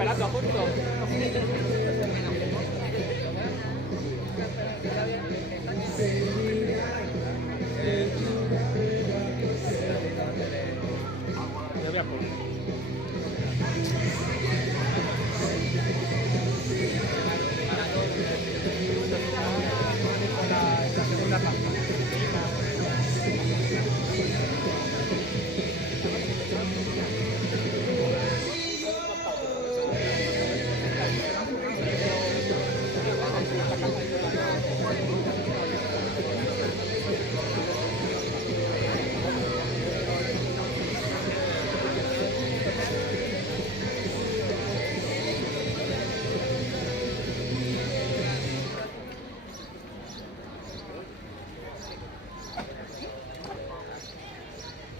esperando justo. Yo voy a poner. La segunda parte.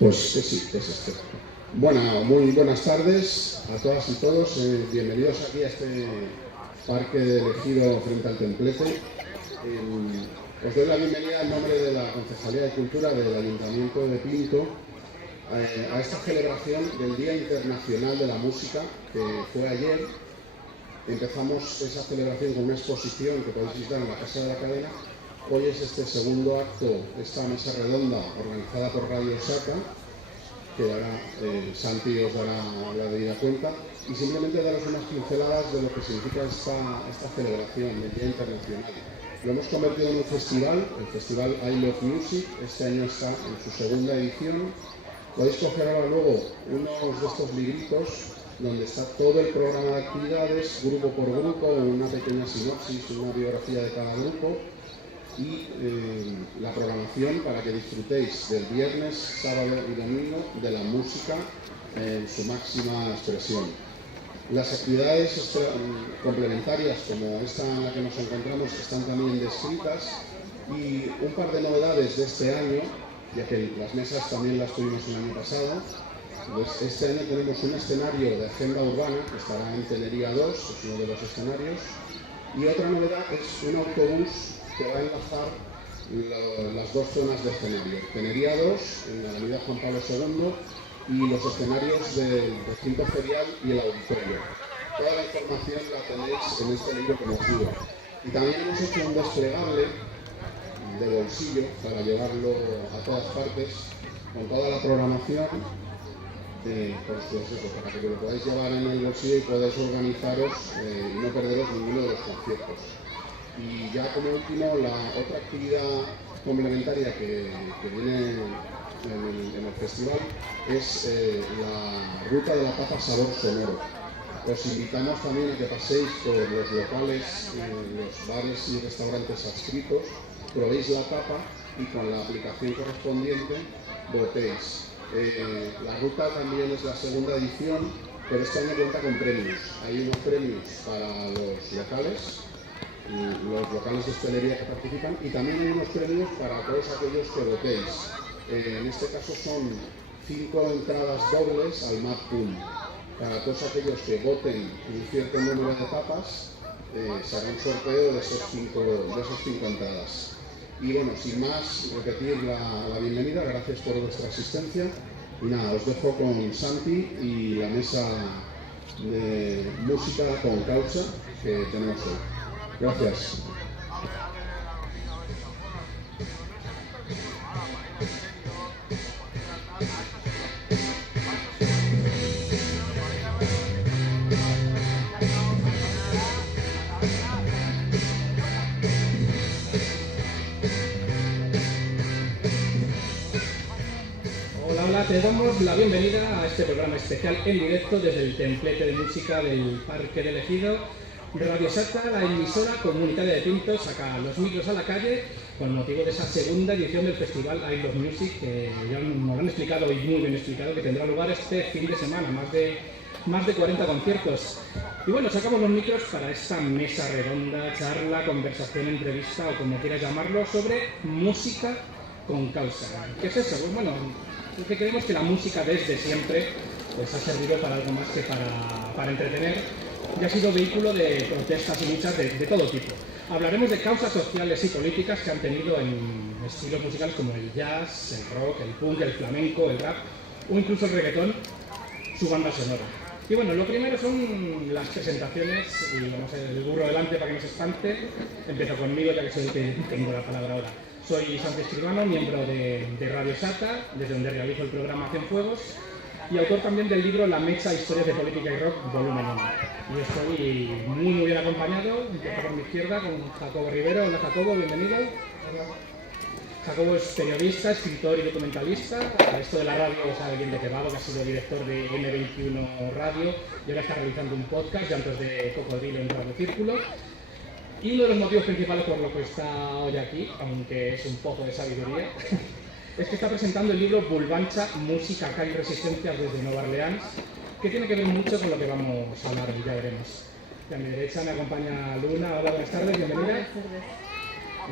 Pues sí, es este. Bueno, muy buenas tardes a todas y todos. Bienvenidos aquí a este parque de Ejido frente al Templete. Os doy la bienvenida en nombre de la Concejalía de Cultura del Ayuntamiento de Pinto a esta celebración del Día Internacional de la Música, que fue ayer. Empezamos esa celebración con una exposición que podéis visitar en la Casa de la Cadena. Hoy es este segundo acto, esta mesa redonda organizada por Radio Sata, que ahora Santi os dará la debida cuenta, y simplemente daros unas pinceladas de lo que significa esta celebración del Día Internacional. Lo hemos convertido en un festival, el Festival I Love Music. Este año está en su segunda edición. Podéis coger ahora luego unos de estos libritos donde está todo el programa de actividades, grupo por grupo, una pequeña sinopsis, una biografía de cada grupo, y la programación para que disfrutéis del viernes, sábado y domingo de la música en su máxima expresión. Las actividades complementarias, como esta en la que nos encontramos, están también descritas, y un par de novedades de este año, ya que las mesas también las tuvimos el año pasado. Pues este año tenemos un escenario de agenda urbana que estará en Tenería 2, es uno de los escenarios, y otra novedad es un autobús que va a enlazar las dos zonas de escenario, Tenería 2 en la avenida Juan Pablo II y los escenarios del recinto ferial y el auditorio. Toda la información la tenéis en este libro que nos digo. Y también hemos hecho un desplegable de bolsillo para llevarlo a todas partes con toda la programación, para que lo podáis llevar en el bolsillo y podáis organizaros y no perderos ninguno de los conciertos. Y ya como último, la otra actividad complementaria que viene en el festival es la ruta de la tapa Sabor Sonoro. Os invitamos también a que paséis por los locales, los bares y restaurantes adscritos, probéis la tapa y con la aplicación correspondiente votéis. La ruta también es la segunda edición, pero este año cuenta con premios. Hay unos premios para los locales de hostelería que participan, y también hay unos premios para todos aquellos que votéis. En este caso son 5 entradas dobles al Mad Pool. Para todos aquellos que voten un cierto número de tapas, se hará un sorteo de esas 5 entradas. Y bueno, sin más, repetir la bienvenida, gracias por vuestra asistencia. Y nada, os dejo con Santi y la mesa de música con causa que tenemos hoy. Gracias. Hola, te damos la bienvenida a este programa especial en directo desde el Templete de Música del Parque del Ejido. Radio Sata, la emisora comunitaria de Pinto, saca los micros a la calle con motivo de esa segunda edición del festival I Love Music, que ya nos han explicado, y muy bien explicado, que tendrá lugar este fin de semana, más de 40 conciertos. Y bueno, sacamos los micros para esta mesa redonda, charla, conversación, entrevista o como quieras llamarlo, sobre música con causa. ¿Qué es eso? Pues bueno, porque creemos que la música desde siempre pues, ha servido para algo más que para entretener, y ha sido vehículo de protestas y luchas de todo tipo. Hablaremos de causas sociales y políticas que han tenido en estilos musicales como el jazz, el rock, el punk, el flamenco, el rap o incluso el reggaetón, su banda sonora. Y bueno, lo primero son las presentaciones, y vamos a ver el burro delante para que no se espante. Empiezo conmigo, ya que soy el que tengo la palabra ahora. Soy Santi Escribano, miembro de Radio Sata, desde donde realizo el programa Cienfuegos, y autor también del libro La Mecha, Historias de Política y Rock, volumen 1. Y estoy muy bien acompañado, empiezo por mi izquierda con Jacobo Rivero. Hola Jacobo, bienvenido. Hola. Jacobo es periodista, escritor y documentalista. Esto de la radio sabe bien de qué va, que ha sido director de M21 Radio y ahora está realizando un podcast, Llantos de Cocodrilo en Radio Círculo. Y uno de los motivos principales por los que está hoy aquí, aunque es un poco de sabiduría, es que está presentando el libro Bulbancha, Música, Acá y Resistencias desde Nueva Orleans, que tiene que ver mucho con lo que vamos a hablar y ya veremos. Y a mi derecha me acompaña Luna. Hola, buenas tardes, bienvenida. Buenas tardes.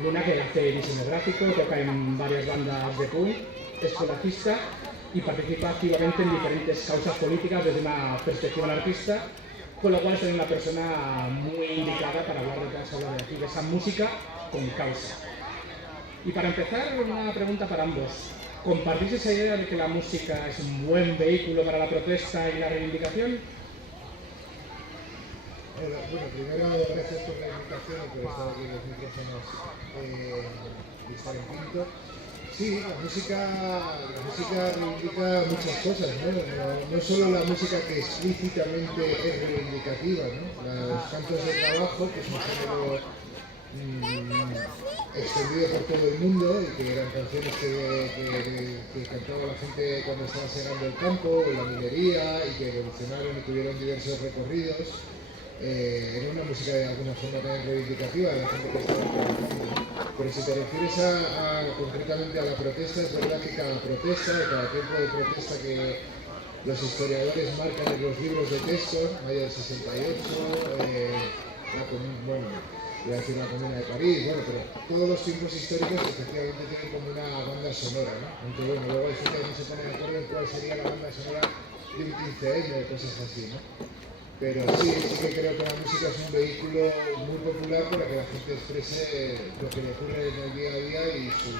Luna, que hace diseño gráfico, toca en varias bandas de punk, es colajista y participa activamente en diferentes causas políticas desde una perspectiva anarquista, con lo cual es una persona muy indicada para hablar de lo que vamos a hablar de aquí, de esa música con causa. Y para empezar, una pregunta para ambos. ¿Compartís esa idea de que la música es un buen vehículo para la protesta y la reivindicación? Bueno, primero gracias por la invitación y por estar aquí en los micrófonos de estar en Pinto. Sí, la música reivindica muchas cosas, ¿no? No solo la música que explícitamente es reivindicativa, ¿no? Los cantos de trabajo, que es un género extendido por todo el mundo y que eran canciones que cantaba la gente cuando estaba segando el campo, en la minería, y que evolucionaron y tuvieron diversos recorridos. Era una música de alguna forma también reivindicativa de la gente que estaba trabajando. Pero si te refieres concretamente a la protesta, es verdad que cada protesta, cada tiempo de protesta que los historiadores marcan en los libros de texto, Mayo del 68, bueno, voy a decir la Comuna de París, bueno, pero todos los tiempos históricos efectivamente tienen como una banda sonora, ¿no? Aunque bueno, luego hay gente que no se pone de acuerdo en cuál sería la banda sonora de un 15M o cosas así, ¿no? Pero sí que creo que la música es un vehículo muy popular para que la gente exprese lo que le ocurre en el día a día y sus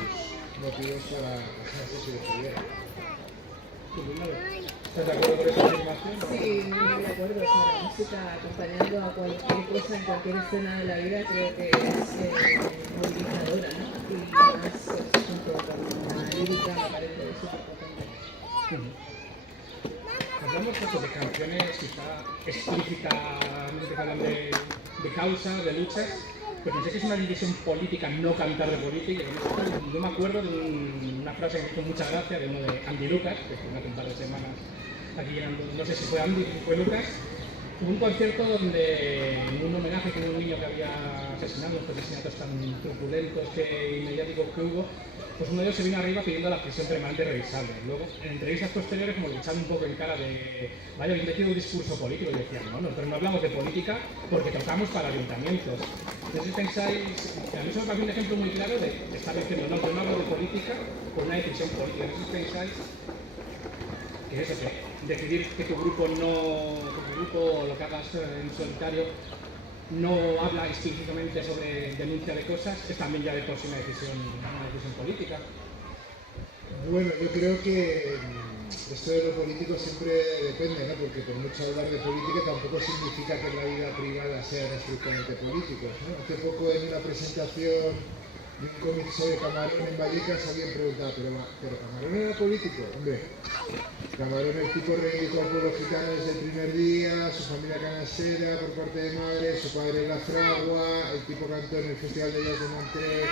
motivos para dejarse su decidiera. ¿Estás de acuerdo con esa afirmación? Sí, muy de acuerdo. O sea, la música acompañando a cualquier cosa en cualquier escena de la vida creo que es movilizadora, ¿no? Y además, pues, junto con la lírica me parece súper potente. Hablamos pues, de canciones quizá explícitamente que hablan de causa, de luchas, pero pensé que es una división política, no cantar de política. Yo me acuerdo de una frase que me hizo mucha gracia de uno de Andy Lucas, que estuvo hace un par de semanas aquí llenando, no sé si fue Andy o fue Lucas. Hubo un concierto donde, en un homenaje que hubo un niño que había asesinado, estos asesinatos tan truculentos y mediáticos que hubo, pues uno de ellos se vino arriba pidiendo la prisión permanente revisable. Luego, en entrevistas posteriores, como le echaron un poco en cara de, vaya, habéis metido un discurso político, y decían, no, nosotros no hablamos de política porque tocamos para ayuntamientos. Entonces pensáis, a mí eso me parece un ejemplo muy claro de estar diciendo, no, yo no hablo de política por una decisión política. Entonces pensáis que eso, que decidir que tu grupo lo que hagas en solitario, no habla explícitamente sobre denuncia de cosas, es también ya de por sí una decisión política. Bueno, yo creo que esto de lo político siempre depende, ¿no? Porque por mucho hablar de política tampoco significa que en la vida privada sean estrictamente políticos, ¿no? Hace poco en una presentación de un cómic sobre Camarón en Vallecas alguien preguntaba, ¿pero Camarón era político? Hombre, Camarón, el tipo reivindicó al pueblo gitano desde el primer día, su familia canastera por parte de madre, su padre en la fragua, el tipo cantó en el Festival de Jazz de Montreux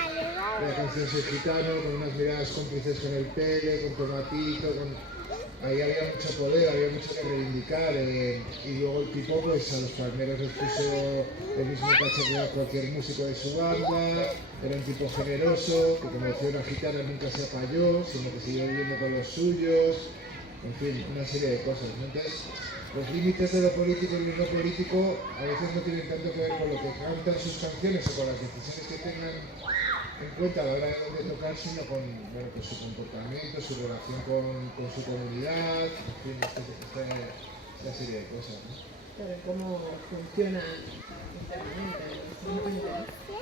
la canción Soy Gitano, con unas miradas cómplices con el Pele, con Tomatito, ahí había mucho poder, había mucho que reivindicar, y luego el tipo pues a los palmeros les puso el mismo caché que a cualquier músico de su banda, era un tipo generoso, que como decía una gitana nunca se apayó, sino que siguió viviendo con los suyos, en fin, una serie de cosas, ¿no? Entonces, los límites de lo político y lo no político a veces no tienen tanto que ver con lo que cantan sus canciones o con las decisiones que tengan en cuenta a la hora de dónde tocar, sino con, bueno, pues su comportamiento, su relación con su comunidad, en fin, esta serie de cosas, ¿no? Claro, cómo funciona internamente.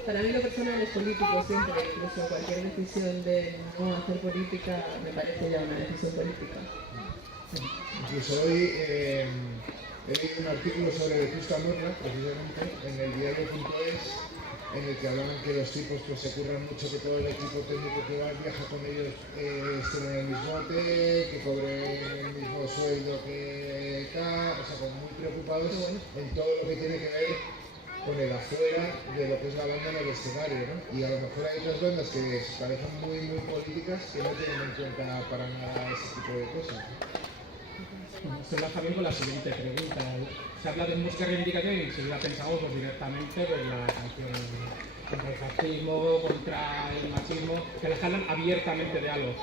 Para mí lo personal es político siempre, incluso cualquier decisión de no hacer política me parece ya una decisión política. Incluso hoy he leído un artículo sobre Vetusta Morla, precisamente, en el diario.es, en el que hablaban que los tipos pues, se curran mucho, que todo el equipo técnico que va, viaja con ellos estén en el mismo hotel, que cobren el mismo sueldo que tal, o sea, como muy preocupados en todo lo que tiene que ver con el afuera de lo que es la banda en el escenario, ¿no? Y a lo mejor hay otras bandas que parecen muy, muy políticas que no tienen en cuenta para nada ese tipo de cosas, ¿no? Se enlaza bien con la siguiente pregunta. Se habla de música reivindicativa y enseguida pensamos pues, directamente en la canción contra el fascismo, contra el machismo, que les hablan abiertamente de algo.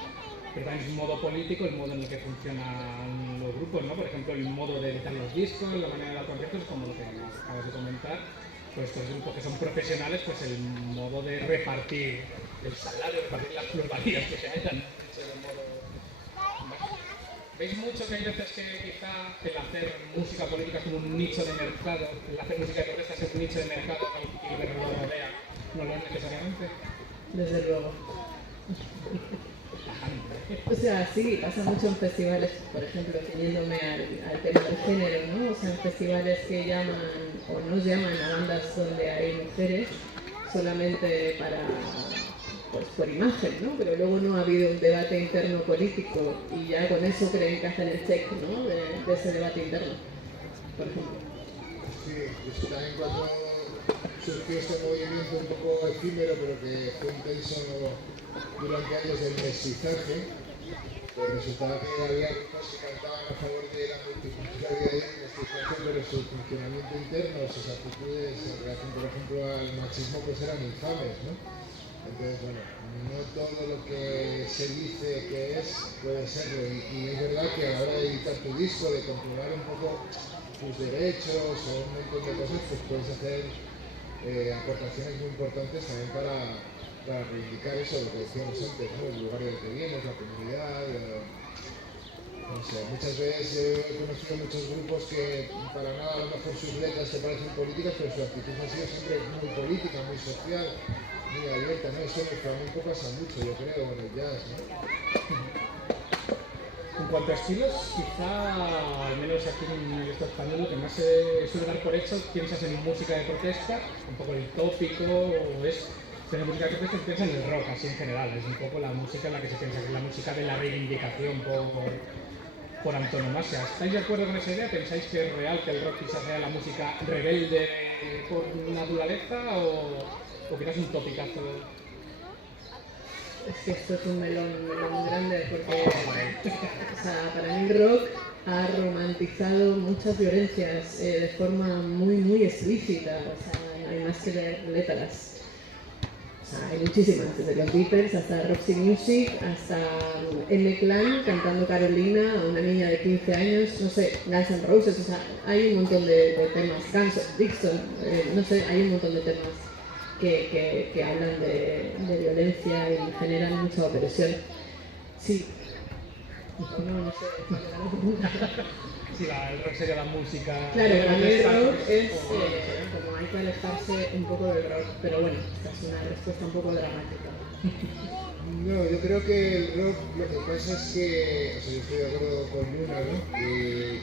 Pero también es un modo político, el modo en el que funcionan los grupos, ¿no? Por ejemplo, el modo de editar los discos, la manera de dar conciertos, como lo que acabas de comentar. Pues estos grupos que son profesionales, pues el modo de repartir el salario, repartir las plusvalías que se hayan. ¿Veis mucho que hay veces que quizá el hacer música política es como un nicho de mercado, el hacer música de protesta es un nicho de mercado y que lo rodea? ¿No lo es necesariamente? Desde luego. O sea, sí, pasa mucho en festivales, por ejemplo, teniéndome al tema del género, ¿no? O sea, en festivales que llaman o no llaman a bandas donde hay mujeres solamente para, pues por imagen, ¿no? Pero luego no ha habido un debate interno político y ya con eso creen que hacen el check, ¿no? De ese debate interno, por ejemplo. Sí, pues también cuando surgió este movimiento un poco efímero, pero que fue intenso durante años del mestizaje, pues resultaba que había grupos que cantaban a favor de la multiculturalidad y el mestizaje, pero su funcionamiento interno, sus actitudes en relación, por ejemplo, al machismo, pues eran infames, ¿no? Entonces, bueno, no todo lo que se dice que es puede serlo, y es verdad que a la hora de editar tu disco, de controlar un poco tus derechos o un montón de cosas, pues puedes hacer aportaciones muy importantes también para reivindicar eso, lo que decíamos antes, ¿no? El lugar del que vienes, la comunidad. No sé, muchas veces he conocido muchos grupos que para nada a lo mejor sus letras te parecen políticas, pero su actitud ha sido siempre muy política, muy social, muy abierta, ¿no? Eso en el flamenco pasa mucho, yo creo, en el jazz, ¿no? En cuanto a estilos, quizá, al menos aquí en el Estado español, lo que más se suele dar por hecho, piensas en música de protesta, un poco el tópico, o es tener música de protesta, piensas en el rock, así en general, es un poco la música en la que se piensa, que es la música de la reivindicación por antonomasia. ¿Estáis de acuerdo con esa idea? ¿Pensáis que es real que el rock quizás sea la música rebelde por naturaleza o quizás un topicazo? Es que esto es un melón grande porque o sea, para mí el rock ha romantizado muchas violencias de forma muy explícita, o sea, no hay más que leer letras. O sea, hay muchísimas, desde los Beatles hasta Roxy Music, hasta M-Clan cantando Carolina a una niña de 15 años, no sé, Guns N' Roses, o sea, hay un montón de temas, Guns, Dixon, no sé, hay un montón de temas que hablan de violencia y generan mucha opresión. Sí. No sé. Sí, el rock sería la música. Claro, para mí el rock es como hay que alejarse un poco del rock, pero bueno, esta es una respuesta un poco dramática. No, yo creo que el rock lo que pasa es que, o sea, yo estoy de acuerdo con Luna, ¿no?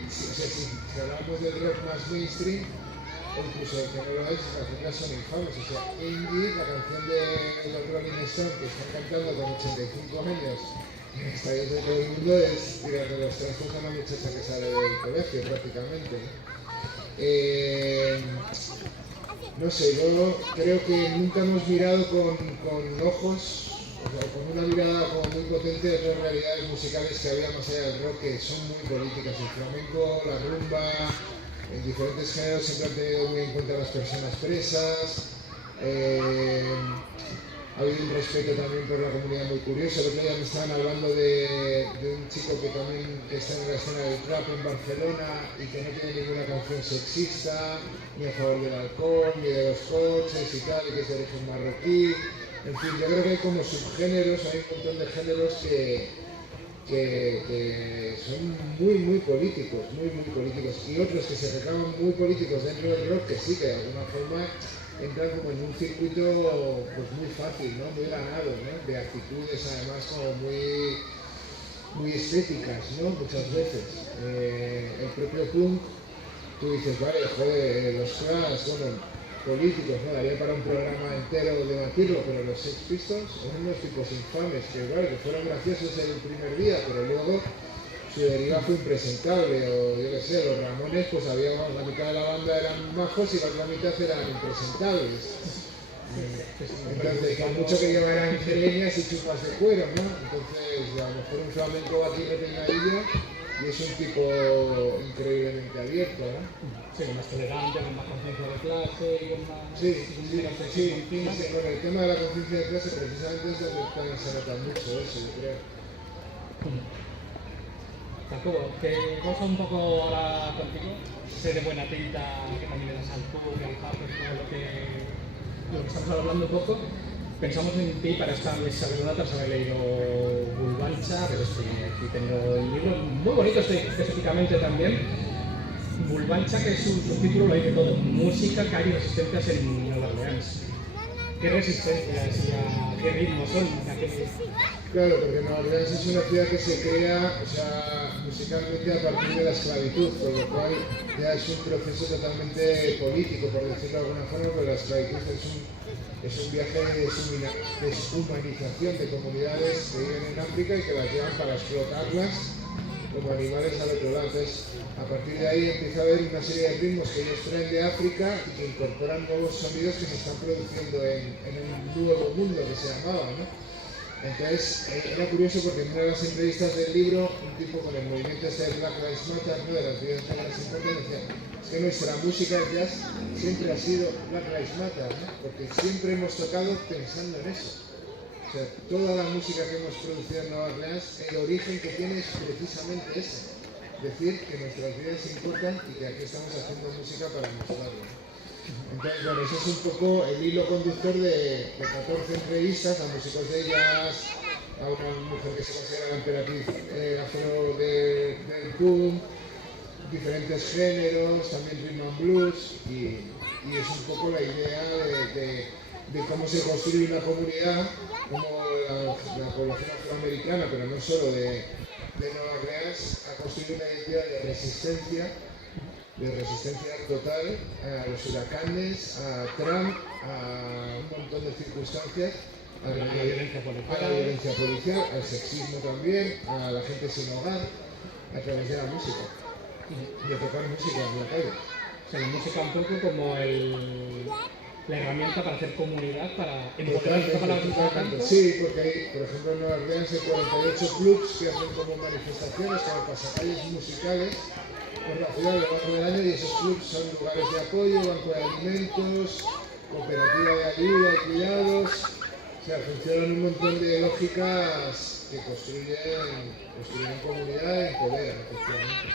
Si hablamos del rock más mainstream, o incluso el que no lo es, las letras son infames. O sea, Indie, la canción de los Rolling Stones que están cantando con 85 años en estadios de todo el mundo, es tirarle los trastos a una muchacha que sale del colegio prácticamente, ¿no? No sé, yo creo que nunca hemos mirado con ojos, o sea, con una mirada como muy potente de las realidades musicales que había más allá del rock, que son muy políticas. El flamenco, la rumba, en diferentes géneros siempre han tenido muy en cuenta a las personas presas. Ha habido un respeto también por la comunidad muy curioso. El otro día me estaban hablando de un chico que también está en la escena del trap en Barcelona y que no tiene ninguna canción sexista, ni a favor del alcohol, ni de los coches y tal, y que es de origen marroquí. En fin, yo creo que hay como subgéneros, hay un montón de géneros que son muy políticos, muy políticos, y otros que se reclaman muy políticos dentro del rock, que sí, que de alguna forma entran como en un circuito pues muy fácil, ¿no? Muy ganado, ¿no? De actitudes además como muy estéticas, ¿no? Muchas veces. El propio punk tú dices, vale, joder, los Clash, bueno, políticos, ¿no? Daría para un programa entero debatirlo, pero los Sex Pistols son unos tipos infames que, vale, que fueron graciosos el primer día, pero luego su deriva fue impresentable, o yo qué sé, los Ramones, pues había, la mitad de la banda eran majos y la otra mitad eran impresentables. Entonces, con mucho que llevaran geleñas y chupas de cuero, ¿no? Entonces, a lo mejor un flamenco aquí refinadillo y es un tipo increíblemente abierto, ¿no? Sí, con más tolerante, con más conciencia de clase y con más... Sí, con el tema de la conciencia de clase precisamente es donde también se nota mucho eso, yo creo. Jacobo, que vamos un poco ahora contigo, sé de buena tinta que también eres al pub y al pub, todo lo que estamos hablando un poco. Pensamos en ti para esta mesa redonda tras haber leído Bulbancha, pero aquí he tenido el libro muy bonito estéticamente también. Bulbancha, que es su subtítulo, lo dice todo: música, calle y resistencias en Nueva Orleans. ¿Qué resistencias y a qué ritmos son? Claro, porque Nueva Orleans es una ciudad que se crea, o sea, musicalmente a partir de la esclavitud, por lo cual ya es un proceso totalmente político, por decirlo de alguna forma, pero la esclavitud es un viaje de deshumanización de comunidades que viven en África y que las llevan para explotarlas como animales al otro lado. Entonces, a partir de ahí empieza a haber una serie de ritmos que ellos traen de África y que incorporan nuevos sonidos que se están produciendo en un nuevo mundo que se llamaba, ¿no? Entonces, era curioso porque en una de las entrevistas del libro, un tipo con el movimiento de Black Lives Matter, ¿no? De las vidas negras importantes, decía: es que nuestra música de jazz siempre ha sido Black Lives Matter, ¿no? Porque siempre hemos tocado pensando en eso. O sea, toda la música que hemos producido en Nueva Orleans, el origen que tiene es precisamente ese. Decir que nuestras vidas importan y que aquí estamos haciendo música para mostrarlo. Entonces, bueno, eso es un poco el hilo conductor de 14 entrevistas a músicos de jazz, a una mujer que se considera la emperatriz afro del punk, diferentes géneros, también rhythm and blues, y es un poco la idea de cómo se construye una comunidad, como la población afroamericana, pero no solo de Nueva Orleans, ha construido una idea de resistencia total a los huracanes, a Trump, a un montón de circunstancias, a la violencia policial, al sexismo también, a la gente sin hogar, a través de la música, y a tocar música en la calle. O sea, la música un poco como la herramienta para hacer comunidad, para empoderar. Sí, porque hay, por ejemplo, en Nueva Orleans hay 48 clubs que hacen como manifestaciones, como pasacalles musicales por la ciudad a lo largo del año, y esos clubs son lugares de apoyo, banco de alimentos, cooperativa de ayuda y cuidados. O sea, funcionan un montón de lógicas que construyen comunidad y empoderan, efectivamente.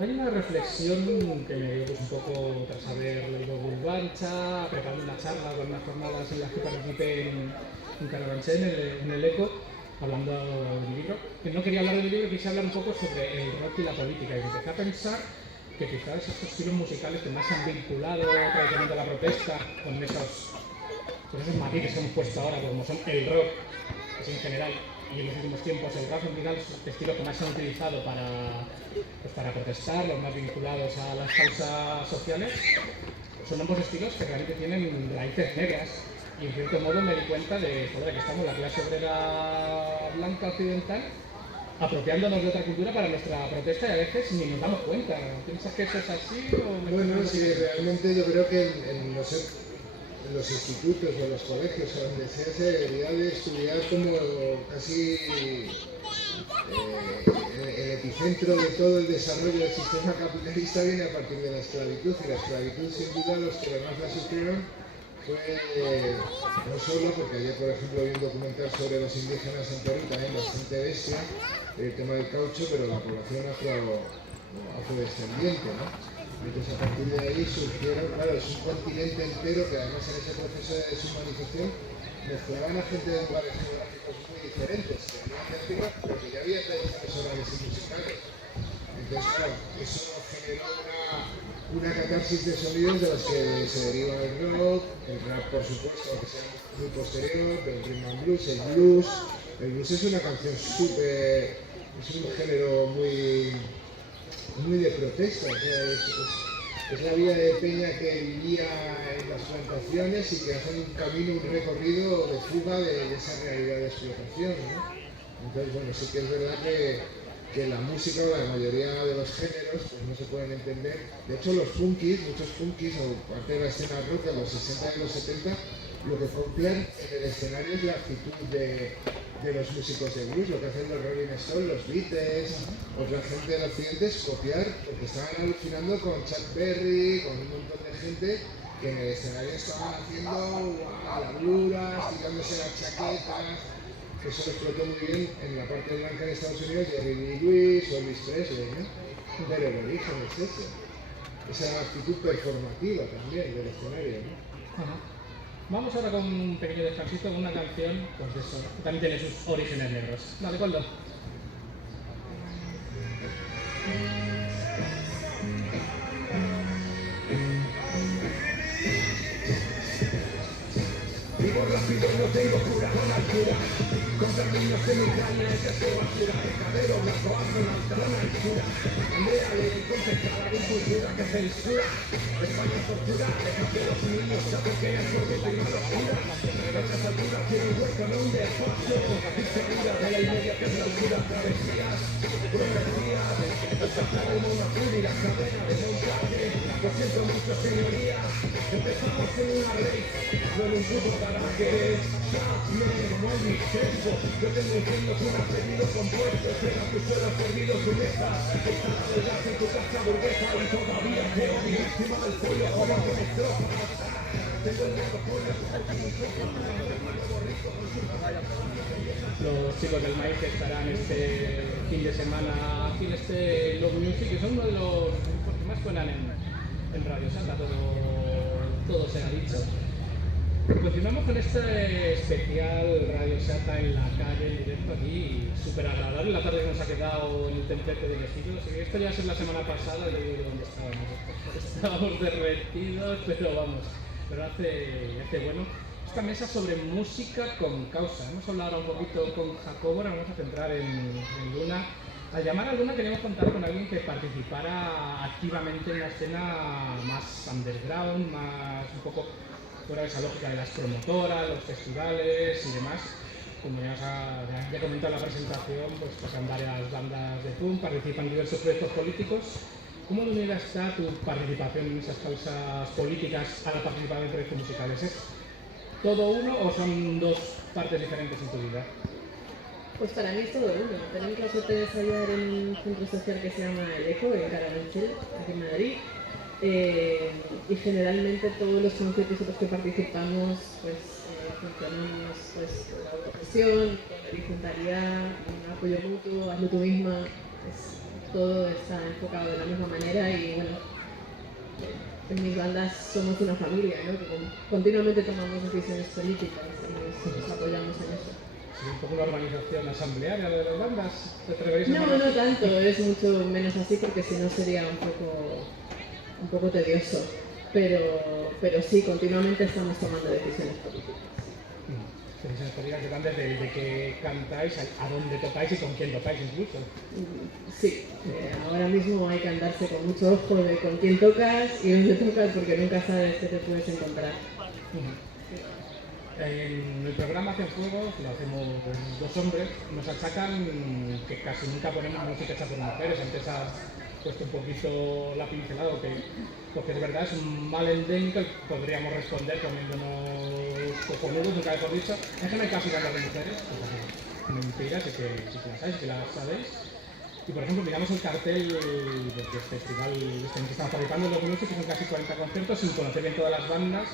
Hay una reflexión que me dio un poco tras haber leído Bulbancha, preparando una charla con unas jornadas en las que participé en Carabanchel, en el ECO, hablando del libro. Que no quería hablar del libro, quise hablar un poco sobre el rock y la política, y empecé a pensar que quizás estos estilos musicales que más se han vinculado tradicionalmente a la protesta, con esos matices que hemos puesto ahora, como son el rock, así en general, y en los últimos tiempos el rap, en general, es el estilo que más se han utilizado para protestar, los más vinculados a las causas sociales. Son ambos estilos que realmente tienen raíces negras, y en cierto modo me di cuenta de que estamos la clase obrera blanca occidental apropiándonos de otra cultura para nuestra protesta, y a veces ni nos damos cuenta. ¿Piensas que eso es así? Bueno, sí, realmente yo creo que en los institutos o en los colegios o donde sea se debería de estudiar como casi el epicentro de todo el desarrollo del sistema capitalista viene a partir de la esclavitud, y la esclavitud sin duda los que más la sufrieron fue no solo, porque ayer por ejemplo vi un documental sobre los indígenas en Perú, también bastante bestia, el tema del caucho, pero la población afrodescendiente, ¿no? Entonces a partir de ahí surgieron, claro, es un continente entero que además en ese proceso de deshumanización mezclaban a gente de lugares geográficos muy diferentes, que venían de África, pero que ya había tradiciones orales y musicales. Entonces, claro, eso generó una catarsis de sonidos de los que se deriva el rock, el rap por supuesto, que es muy posterior, el rhythm and blues, el blues. El blues es una canción es un género muy muy de protesta, o sea, es la vida de Peña que vivía en las plantaciones y que hacen un camino, un recorrido de fuga de esa realidad de explotación, ¿no? Entonces, bueno, sí que es verdad que la música o la mayoría de los géneros pues no se pueden entender. De hecho, los punkis, muchos punkis o parte de la escena rock en los 60 y los 70, lo que copian en el escenario es la actitud de los músicos de blues, lo que hacen los Rolling Stones, los Beatles, otra gente del occidente es copiar, porque estaban alucinando con Chuck Berry, con un montón de gente que en el escenario estaban haciendo labruras, tirándose las chaquetas. Eso lo explotó muy bien en la parte blanca de Estados Unidos, Jerry Lee Lewis o Elvis Presley, ¿no? Pero el origen es ese, esa actitud performativa también del escenario, ¿no? Ajá. Vamos ahora con un pequeño descansito, con una canción, pues de eso, que también tiene sus orígenes negros. Dale, Coldo. Vivo rápido, no tengo cura con altura. Contra niños en mi calle, esa es basura. Pescadero, blanco, afro, alta, altura. Andrea Ley, concejala de cultura que censura. España es tortura, deja que los niños se acerquen por mi tecnología. A esas alturas tiene un hueco, no un despacho. Y se olvida de la inmedia que es la altura. Travesías, profecías, el pasado de Monafur y la cadena de montaje. Lo siento mucho, señoría. Empezamos en una raíz, no en un grupo garaje. Ya no hay mi sexo. Yo tengo un sueño con un apellido compuesto. Espera tu suelo perdido, tu mesa. Está la verdad en tu casa burguesa y todavía creo mi víctima del pollo joven que me estropa. Tengo el miedo por la Los chicos del maíz que estarán este fin de semana aquí en este Love Music, que son uno de los que más suenan en Radio Santa, todo se ha dicho. Continuamos con este especial Radio Santa en la calle, en directo aquí, súper agradable la tarde que nos ha quedado en el templete de elegidos. Esto ya es la semana pasada, yo digo dónde estábamos. Estábamos derretidos, pero hace bueno. Esta mesa sobre música con causa. Hemos hablado ahora un poquito con Jacobo, ahora vamos a centrar en Luna. Al llamar a Luna queríamos contar con alguien que participara activamente en la escena más underground, más un poco fuera de esa lógica de las promotoras, los festivales y demás. Como ya comentado en la presentación, pues tocan varias bandas de punk, participan en diversos proyectos políticos. ¿Cómo de unida está tu participación en esas causas políticas a la participación en proyectos musicales? ¿Es todo uno o son dos partes diferentes en tu vida? Pues para mí es todo uno. Tenemos la suerte de ensayar en un centro social que se llama El Eco, en Carabanchel, aquí en Madrid. Y generalmente todos los conciertos en los que participamos pues funcionamos pues con la autogestión, con la voluntariedad, con un apoyo mutuo, hazlo tú misma, todo está enfocado de la misma manera y bueno, en mis bandas somos una familia, ¿no? Que continuamente tomamos decisiones políticas y nos apoyamos en eso. ¿Es un poco una organización asamblearia de las bandas? ¿Te atreverías a No tanto, es mucho menos así porque si no sería un poco tedioso, pero sí, continuamente estamos tomando decisiones políticas. Decisiones políticas que van desde que cantáis, a dónde tocáis y con quién tocáis incluso. Sí, ahora mismo hay que andarse con mucho ojo de con quién tocas y dónde tocas porque nunca sabes qué te puedes encontrar. En el programa Hacen Fuegos, lo hacemos dos hombres, nos achacan que casi nunca ponemos música hecha por mujeres. Antes has puesto un poquito la pincelada, porque de verdad es un mal endémico y podríamos responder poniéndonos cojonudos, nunca hemos dicho. Es que no hay casi bandas de mujeres, pues mentira, sí que las sabéis, que las sabéis. Y por ejemplo, miramos el cartel del festival este en que estamos participando en los minutos, que son casi 40 conciertos, sin conocer bien todas las bandas.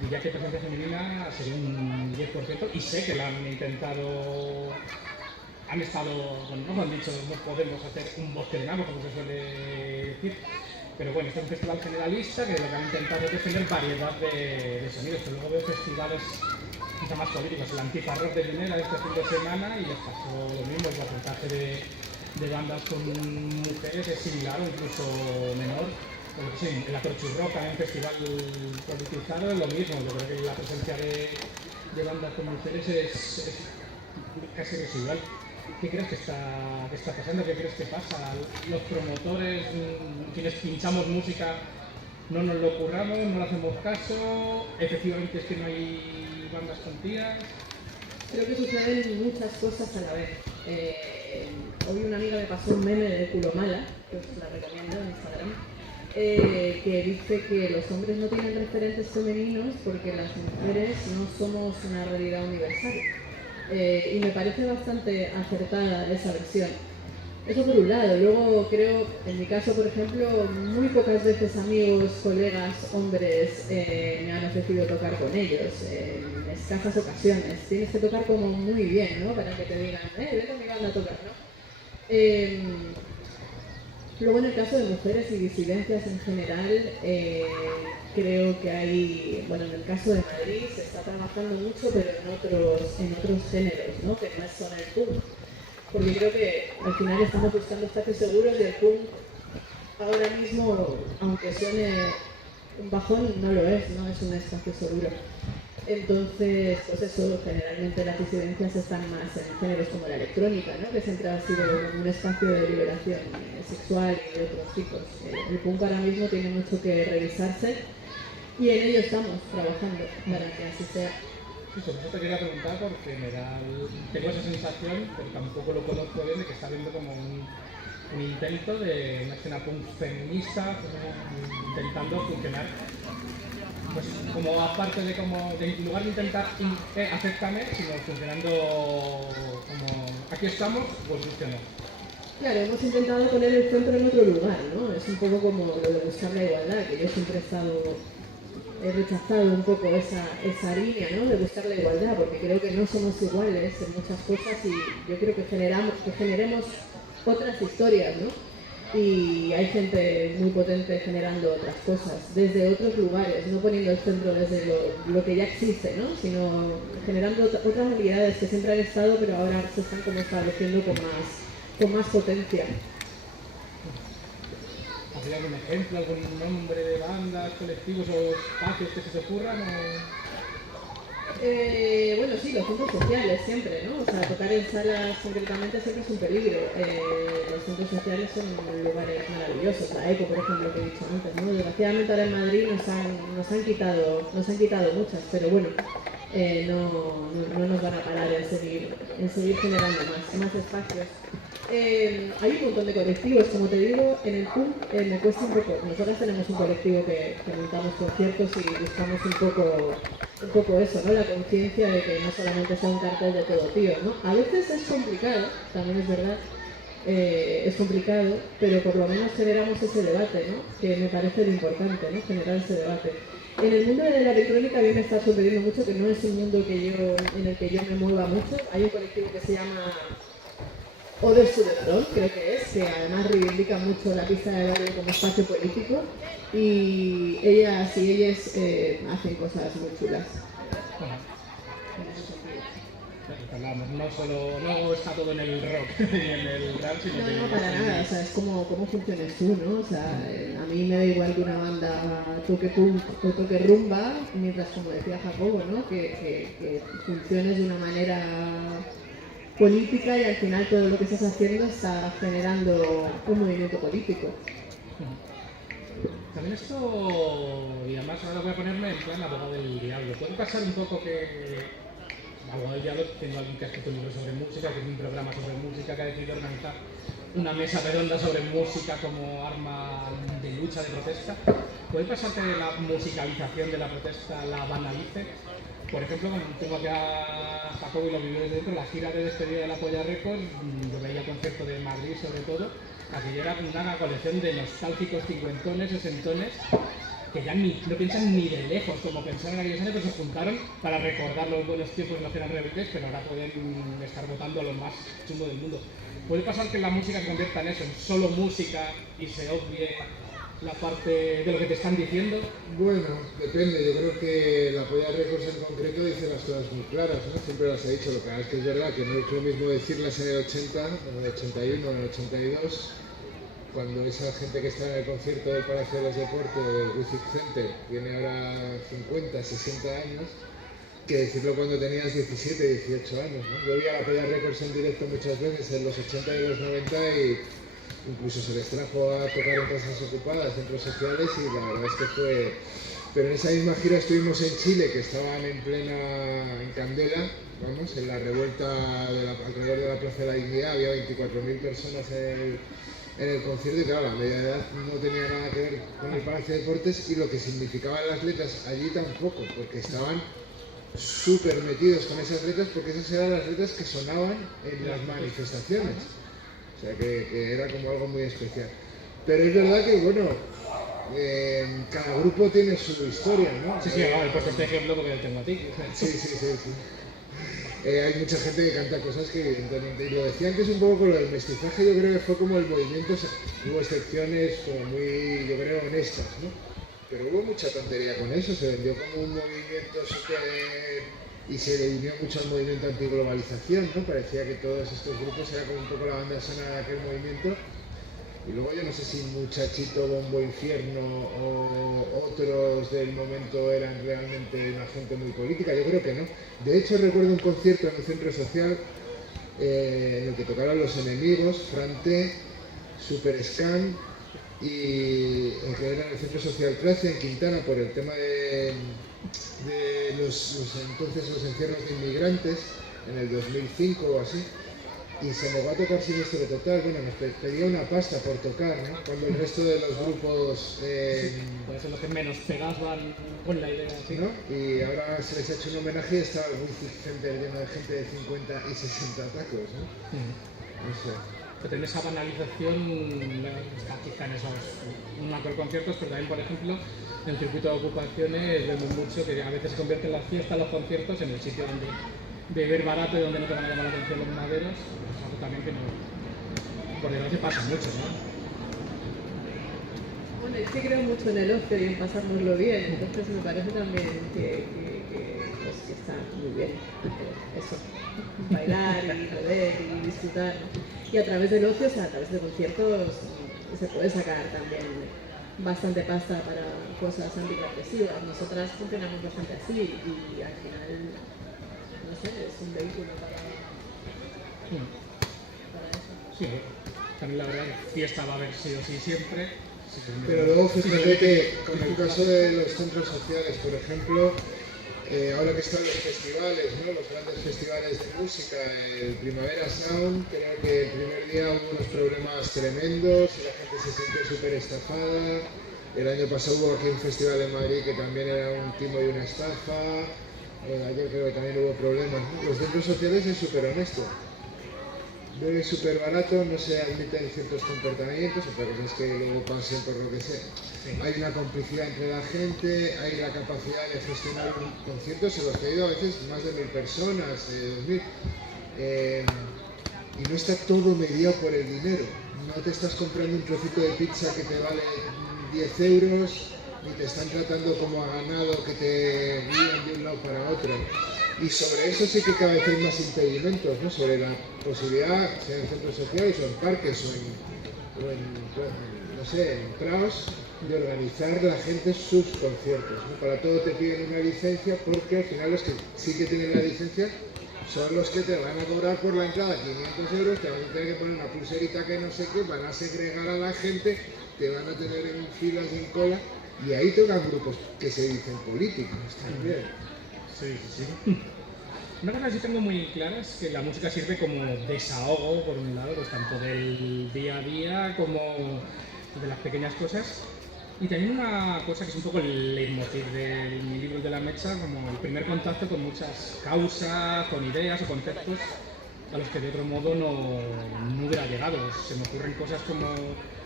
Diría que presencia femenina sería un 10% y sé que la han intentado, han estado, bueno, nos han dicho no podemos hacer un bosque de nabo, como se suele decir, pero bueno, este es un festival generalista que lo que han intentado es defender variedad de sonidos, pero luego veo festivales quizá más políticos, el Antifa Rock de Llinera este fin de semana y les pasó lo mismo, el porcentaje de bandas con mujeres es similar o incluso menor. Bueno, sí, en la Torchurroca, en un festival politizado, es lo mismo. Yo creo que la presencia de bandas con mujeres es casi residual. ¿Qué crees que está pasando? ¿Qué crees que pasa? Los promotores, quienes pinchamos música, no nos lo curramos, no le hacemos caso, efectivamente es que no hay bandas con tías. Creo que suceden muchas cosas a la vez. Hoy una amiga me pasó un meme de Culomala, que os la recomiendo en Instagram, que dice que los hombres no tienen referentes femeninos porque las mujeres no somos una realidad universal. Y me parece bastante acertada esa versión. Eso por un lado. Luego creo, en mi caso por ejemplo, muy pocas veces amigos, colegas, hombres me han ofrecido tocar con ellos. En escasas ocasiones. Tienes que tocar como muy bien, ¿no? Para que te digan, ven con mi banda a tocar, ¿no? Luego en el caso de mujeres y disidencias en general, creo que hay, bueno, en el caso de Madrid se está trabajando mucho, pero en otros géneros, ¿no? Que no son el punk. Porque creo que al final estamos buscando espacios seguros y el punk ahora mismo, aunque suene un bajón, no lo es, no es un espacio seguro. Entonces, pues eso, generalmente las disidencias están más en géneros como la electrónica, ¿no? Que siempre ha sido un espacio de liberación sexual y de otros tipos. El punk ahora mismo tiene mucho que revisarse y en ello estamos trabajando para que así sea. Sí, sobre eso te quería preguntar porque tengo esa sensación, pero tampoco lo conozco bien, de que está habiendo como un intento de una escena punk feminista, como intentando funcionar, pues como aparte de en lugar de intentar acéptame, sino funcionando como aquí estamos, pues funcionó. Claro, hemos intentado poner el centro en otro lugar, ¿no? Es un poco como lo de buscar la igualdad, que yo siempre he rechazado un poco esa línea, ¿no? De buscar la igualdad, porque creo que no somos iguales en muchas cosas y yo creo que generemos otras historias, ¿no? Y hay gente muy potente generando otras cosas, desde otros lugares, no poniendo el centro desde lo que ya existe, ¿no? Sino generando otras realidades que siempre han estado, pero ahora se están como estableciendo con más potencia. ¿Habría algún ejemplo, algún nombre de bandas, colectivos o espacios que se ocurran? Bueno, sí, los centros sociales siempre, ¿no? O sea, tocar en salas concretamente siempre es un peligro. Los centros sociales son lugares maravillosos. La ECO, por ejemplo, que he dicho antes, ¿no? Desgraciadamente ahora en Madrid nos han quitado muchas, pero bueno, no nos van a parar en seguir generando más espacios. Hay un montón de colectivos, como te digo, en el punk me cuesta un poco. Nosotras tenemos un colectivo que montamos conciertos y buscamos un poco eso, ¿no? La conciencia de que no solamente sea un cartel de todo tío, ¿no? A veces es complicado, también es verdad, es complicado, pero por lo menos generamos ese debate, ¿no? Que me parece lo importante, ¿no? Generar ese debate. En el mundo de la electrónica a mí me está sorprendiendo mucho, que no es un mundo en el que yo me mueva mucho. Hay un colectivo que se llama Others to the Front, creo que además reivindica mucho la pista de baile como espacio político y ellas hacen cosas muy chulas. No está todo en el rock y en el rap, sino que... No, para nada, o sea, es como funciones tú, ¿no? O sea, a mí me da igual que una banda toque punk o toque rumba, mientras, como decía Jacobo, ¿no? Que funciones de una manera política y al final todo lo que estás haciendo está generando un movimiento político. También esto, y además ahora voy a ponerme en plan abogado del diablo. ¿Puede pasar un poco que abogado del diablo, tengo alguien que ha escrito un libro sobre música, que tiene un programa sobre música, que ha decidido organizar una mesa redonda sobre música como arma de lucha, de protesta? ¿Puede pasar que la musicalización de la protesta la banalice? Por ejemplo, cuando tengo aquí a Jacobo y lo vivió desde dentro, la gira de despedida de la Polla Records, yo veía el concierto de Madrid sobre todo, aquello era una colección de nostálgicos cincuentones, sesentones, que ya no piensan ni de lejos como pensaban en aquellos años, pero se juntaron para recordar los buenos tiempos de los que eran rebeldes, pero ahora pueden estar votando a lo más chungo del mundo. ¿Puede pasar que la música se convierta en eso, en solo música y se obvie la parte de lo que te están diciendo? Bueno, depende. Yo creo que la Polla Records en concreto dice las cosas muy claras, ¿no? Siempre las he dicho. Lo que es que es verdad que no es lo mismo decirlas en el 80, en el 81, en el 82, cuando esa gente que está en el concierto del Palacio de los Deportes, del Wizzing Center, tiene ahora 50, 60 años, que decirlo cuando tenías 17, 18 años, ¿no? Yo vi a la Pella Records en directo muchas veces en los 80 y los 90 y incluso se les trajo a tocar en casas ocupadas, centros sociales, y la verdad es que fue... Pero en esa misma gira estuvimos en Chile, que estaban en candela, vamos, en la revuelta alrededor de la Plaza de la Dignidad, había 24.000 personas en el concierto, y claro, la media edad no tenía nada que ver con el Palacio de Deportes, y lo que significaban las letras allí tampoco, porque estaban súper metidos con esas letras, porque esas eran las letras que sonaban en las manifestaciones. O sea que era como algo muy especial. Pero es verdad que, bueno, cada grupo tiene su historia, ¿no? Sí, he puesto este ejemplo porque lo tengo a ti. Sí. Hay mucha gente que canta cosas que evidentemente, y lo decían que es un poco con lo del mestizaje, yo creo que fue como el movimiento, hubo excepciones como muy, yo creo, honestas, ¿no? Pero hubo mucha tontería con eso, se vendió como un movimiento súper... y se le unió mucho al movimiento antiglobalización, ¿no? Parecía que todos estos grupos era como un poco la banda sonora de aquel movimiento. Y luego yo no sé si Muchachito, Bombo Infierno o otros del momento eran realmente una gente muy política, yo creo que no. De hecho recuerdo un concierto en un centro social en el que tocaron Los Enemigos, Frante, Super Scan, y que era en el centro social Tracia en Quintana, por el tema de los encierros de inmigrantes en el 2005 o así. Y se nos va a tocar Siniestro Total, bueno, nos pedía una pasta por tocar, ¿no? Cuando el resto de los grupos... Por eso los que menos pegados van con la idea, ¿sí? ¿no? Y ahora se les ha hecho un homenaje y estaba el Wifi Center lleno de gente de 50 y 60 tacos, ¿no? No sé. Pero en esa banalización está quizá en esos macroconciertos, pero también, por ejemplo, en el circuito de ocupaciones vemos mucho que a veces se convierten las fiestas, los conciertos, en el sitio donde beber barato y donde no te van a llamar la atención los maderos, pues algo también que no, por desgracia pasa mucho, ¿no? Bueno, es que creo mucho en el ocio y en pasárnoslo bien, entonces me parece también que está muy bien eso, bailar y beber y disfrutar, ¿no? Y a través del ocio, o sea, a través de conciertos, se puede sacar también bastante pasta para cosas antirrepresivas. Nosotras funcionamos bastante así y al final, no sé, es un vehículo para eso. Sí, también la verdad que fiesta va a haber sí o sí siempre. Pero luego fíjate que con el caso de los centros sociales, por ejemplo, ahora que están los festivales, ¿no? Los grandes festivales de música, el Primavera Sound, creo que el primer día hubo unos problemas tremendos y la gente se sintió súper estafada. El año pasado hubo aquí un festival en Madrid que también era un timo y una estafa. Ayer creo que también hubo problemas, ¿no? Los centros sociales es súper honesto. Bebe súper barato, no se admiten ciertos comportamientos, otra cosa es que luego pasen por lo que sea. Sí. Hay una complicidad entre la gente, hay la capacidad de gestionar conciertos en los que ha ido a veces más de 1000 personas, 2000. Y no está todo mediado por el dinero. No te estás comprando un trocito de pizza que te vale 10 euros, ni te están tratando como a ganado que te guían de un lado para otro. Y sobre eso sí que cada vez hay más impedimentos, ¿no? Sobre la posibilidad, sea en centros sociales o en parques o en no sé, en praos, de organizar la gente sus conciertos, ¿no? Para todo te piden una licencia, porque al final los que sí que tienen la licencia son los que te van a cobrar por la entrada 500 euros, te van a tener que poner una pulserita que no sé qué, van a segregar a la gente, te van a tener en filas y en cola, y ahí tocan grupos que se dicen políticos también. Sí. Una cosa que sí tengo muy clara es que la música sirve como desahogo, por un lado, pues tanto del día a día como de las pequeñas cosas. Y también una cosa que es un poco el leitmotiv de mi libro de la Mecha, como el primer contacto con muchas causas, con ideas o conceptos a los que de otro modo no hubiera llegado. Se me ocurren cosas como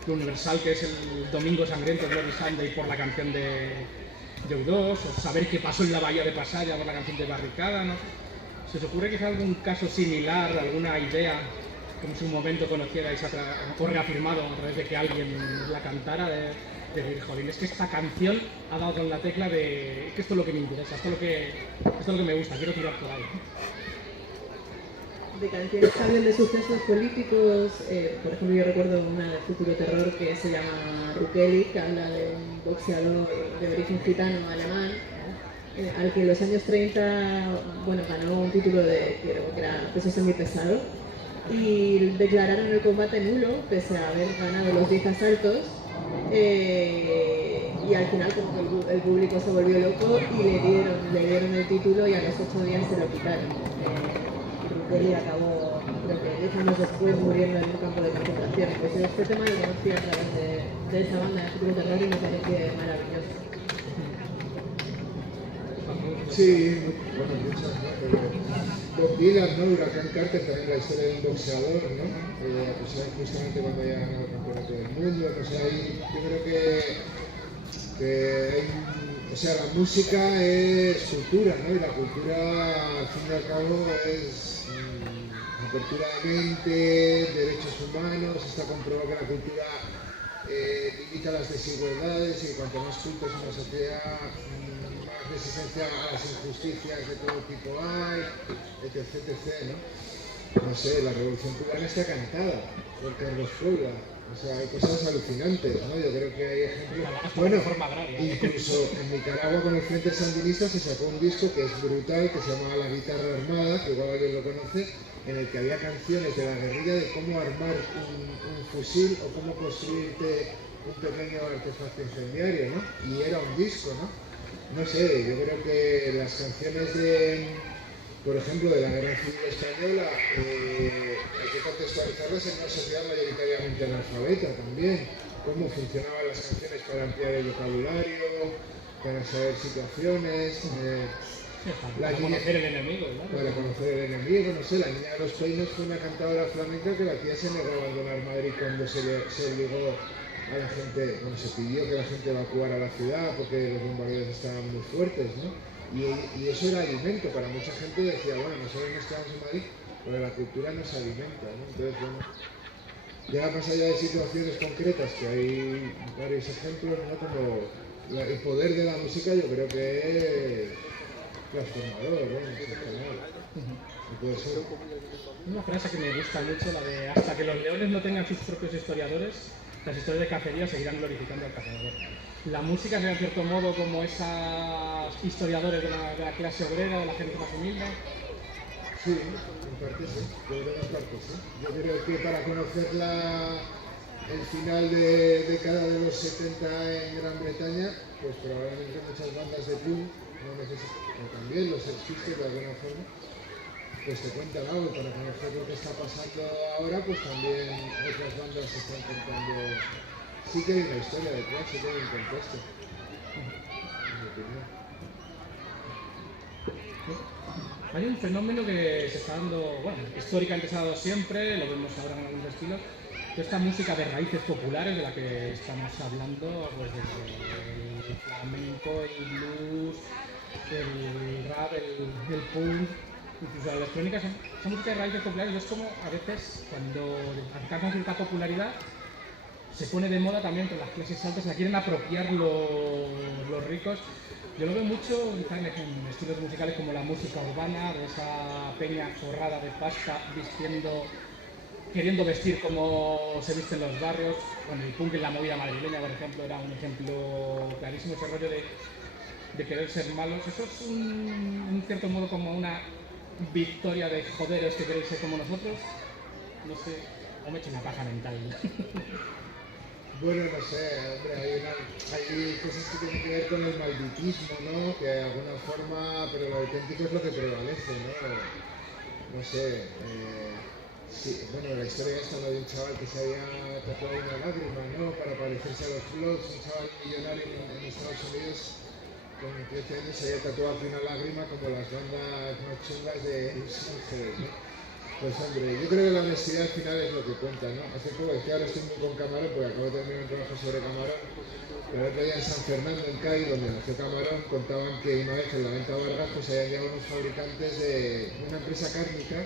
lo universal que es el Domingo Sangriento, Bloody Sunday, por la canción de U2, o saber qué pasó en la bahía de Pasaya por la canción de Barricada, ¿no? ¿Se os ocurre quizá algún caso similar, alguna idea, como si un momento conocierais o reafirmado a través de que alguien la cantara, de decir, joder, es que esta canción ha dado con la tecla de que esto es lo que me interesa, esto es lo que me gusta, quiero tirar por ahí? De canciones que hablan de sucesos políticos, por ejemplo yo recuerdo una de Futuro Terror que se llama Rukeli, que habla de un boxeador de origen gitano alemán, al que en los años 30, bueno, ganó un título de, creo que era peso semipesado, y declararon el combate nulo, pese a haber ganado los 10 asaltos, y al final como que el público se volvió loco y le dieron el título y a los 8 días se lo quitaron. Ruggeri acabó, creo que 10 años después, muriendo en un campo de concentración. Pues este tema lo conocí a través de esa banda de Futuro Terror y me parece maravilloso. Sí, bueno, muchas, ¿no? Bob Dylan, ¿no? Huracán Carter, también la historia de un boxeador, ¿no? Pues justamente cuando haya ganado el campeonato del mundo, no sé, ahí yo creo que o sea, la música es cultura, ¿no? Y la cultura, al fin y al cabo, es apertura de mente, derechos humanos, está comprobado que la cultura limita las desigualdades y cuanto más cultos en una sociedad, más resistencia a las injusticias de todo tipo hay, etc, etc, ¿no? No sé, la Revolución Cubana está cantada por Carlos Puebla. O sea, hay cosas alucinantes, ¿no? Yo creo que hay ejemplos. Bueno, incluso en Nicaragua con el Frente Sandinista se sacó un disco que es brutal, que se llama La Guitarra Armada, que igual alguien lo conoce, en el que había canciones de la guerrilla de cómo armar un fusil o cómo construirte un pequeño artefacto incendiario, ¿no? Y era un disco, ¿no? No sé, yo creo que las canciones de, por ejemplo, de la Guerra Civil Española, hay que contextualizarlas en una sociedad mayoritariamente analfabeta también. Cómo funcionaban las canciones para ampliar el vocabulario, para saber situaciones. Para conocer el enemigo, ¿no? Para conocer el enemigo, no sé, la Niña de los Peinos fue una cantadora flamenca que la tía se negó a abandonar Madrid cuando se obligó a la gente, bueno, se pidió que la gente evacuara la ciudad porque los bombardeos estaban muy fuertes, ¿no? Y eso era alimento, para mucha gente decía, bueno, nosotros nos quedamos en Madrid, pero la cultura nos alimenta, ¿no? Entonces, bueno, ya más allá de situaciones concretas, que hay varios ejemplos, ¿no? Como el poder de la música yo creo que es transformador, ¿no? Una frase que me gusta mucho, la de hasta que los leones no tengan sus propios historiadores, las historias de cacería seguirán glorificando al cazador. La música será en cierto modo como esos historiadores de la clase obrera, de la gente más humilde. Sí, en parte sí, yo creo que en parte sí. Yo creo que para conocer el final de década de los 70 en Gran Bretaña, pues probablemente muchas bandas de punk, o también los existen de alguna forma, pues te cuentan algo. Para conocer lo que está pasando ahora, pues también otras bandas están contando. Sí que hay una historia detrás, sí que hay un contexto, en mi opinión. Hay un fenómeno que se está dando, bueno, históricamente se ha dado siempre, lo vemos ahora en algunos estilos, que esta música de raíces populares de la que estamos hablando, pues desde el flamenco, el blues, el rap, el punk, incluso la electrónica, esa música de raíces populares es como a veces cuando alcanzan cierta popularidad se pone de moda también entre las clases altas, la quieren apropiar los ricos. Yo lo veo mucho en estilos musicales como la música urbana, de esa peña forrada de pasta queriendo vestir como se visten los barrios. Bueno, el punk en la movida madrileña, por ejemplo, era un ejemplo clarísimo, ese rollo de querer ser malos. Eso es en cierto modo como una victoria de joderos que queréis ser como nosotros. No sé, o me he hecho una paja mental. Bueno, no sé, hombre, hay cosas que tienen que ver con el malditismo, ¿no? Que de alguna forma, pero lo auténtico es lo que prevalece, ¿no? No sé, sí, bueno, la historia esta de un chaval que se había tatuado una lágrima, ¿no? Para parecerse a los Flots, un chaval millonario en Estados Unidos con 13 años se había tatuado aquí una lágrima como las bandas más chungas de Los Ángeles, ¿no? Pues hombre, yo creo que la honestidad al final es lo que cuenta, ¿no? Hace poco, es que ahora estoy muy con Camarón, porque acabo de terminar un trabajo sobre Camarón, pero el otro día en San Fernando, en Cádiz, donde nació Camarón, contaban que una vez en la venta Vargas pues habían llegado unos fabricantes de una empresa cárnica,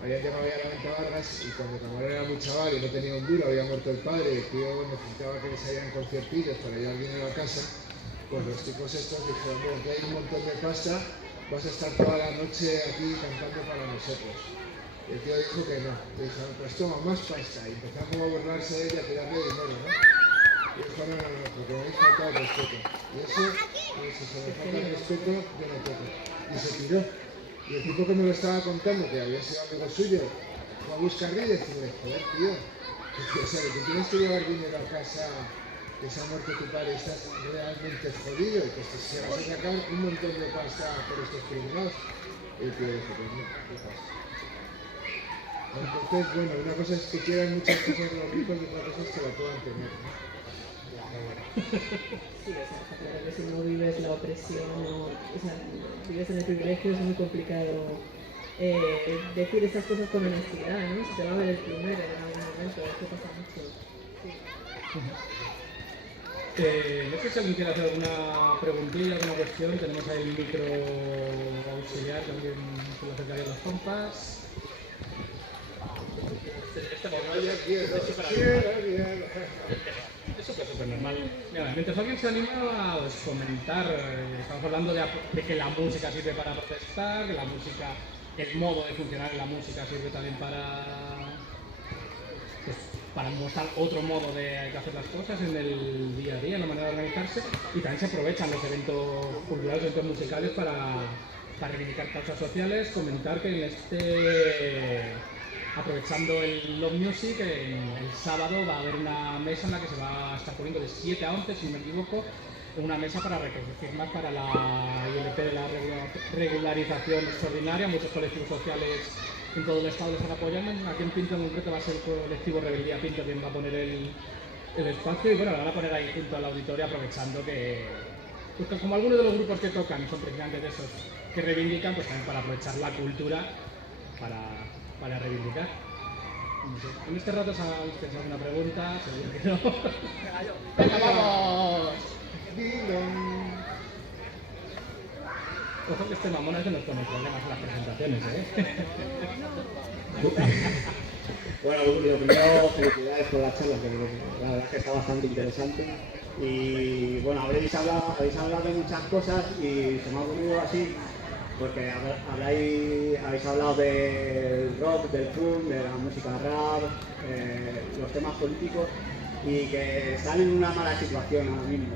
habían llegado ya a la venta Vargas y cuando Camarón era muy chaval y no tenía un duro, había muerto el padre y el tío necesitaba que les hayan conciertillos para llevar dinero a casa, pues los chicos estos dijeron, bueno, que hay un montón de pasta, vas a estar toda la noche aquí cantando para nosotros. Y el tío dijo que no, dijo, pues toma más pasta, y empezamos a burlarse de ella, a tirarle dinero, ¿no? Y dijo, no, porque me habéis faltado el respeto. Y eso, si se me falta el respeto, yo no toco. Y se tiró. Y el tipo que me lo estaba contando, que había sido amigo suyo, fue a buscarle y decirle, joder, tío, o sea, que tú tienes que llevar dinero a casa, que se ha muerto tu padre, estás realmente jodido, y que se vas a sacar un montón de pasta por estos criminales. Y el tío dijo, pues no, ¿qué pasa? Entonces, bueno, una cosa es que quieran muchas cosas los ricos y otra cosa es que la puedan tener, ¿no? Sí, o sea, está claro que si no vives la opresión o sea, vives en el privilegio, es muy complicado decir estas cosas con honestidad, ¿no? Se te va a ver el plumero en algún momento, eso pasa mucho. Sí. No sé si alguien quiere hacer alguna preguntilla, alguna cuestión. Tenemos ahí el micro auxiliar, que alguien se lo acercaría a los compas. Eso es súper normal. Mira, mientras alguien se anima a comentar, estamos hablando de que la música sirve para protestar, que la música, el modo de funcionar en la música sirve también para mostrar otro modo de hacer las cosas en el día a día, en la manera de organizarse, y también se aprovechan los eventos culturales, eventos musicales para reivindicar causas sociales, comentar que aprovechando el Love Music, el sábado va a haber una mesa en la que se va a estar poniendo de 7 a 11, si no me equivoco, una mesa para recoger firmas para la ILP de la regularización extraordinaria. Muchos colectivos sociales en todo el estado lo están apoyando. Aquí en Pinto en concreto va a ser el colectivo Rebeldía Pinto quien va a poner el espacio, y bueno, lo van a poner ahí junto al auditorio, aprovechando que pues como algunos de los grupos que tocan son precisamente de esos que reivindican, pues también para aprovechar la cultura para reivindicar. No sé. En este rato, si habéis pensado alguna pregunta, seguro que no. ¡Venga, vamos! Ojo que este mamón es que nos pone problemas en las presentaciones, Bueno, lo primero, felicidades por la charla, que la verdad es que está bastante interesante. Y bueno, habéis hablado de muchas cosas y se me ha ocurrido así, porque habéis hablado del rock, del punk, de la música rap, los temas políticos, y que están en una mala situación ahora mismo.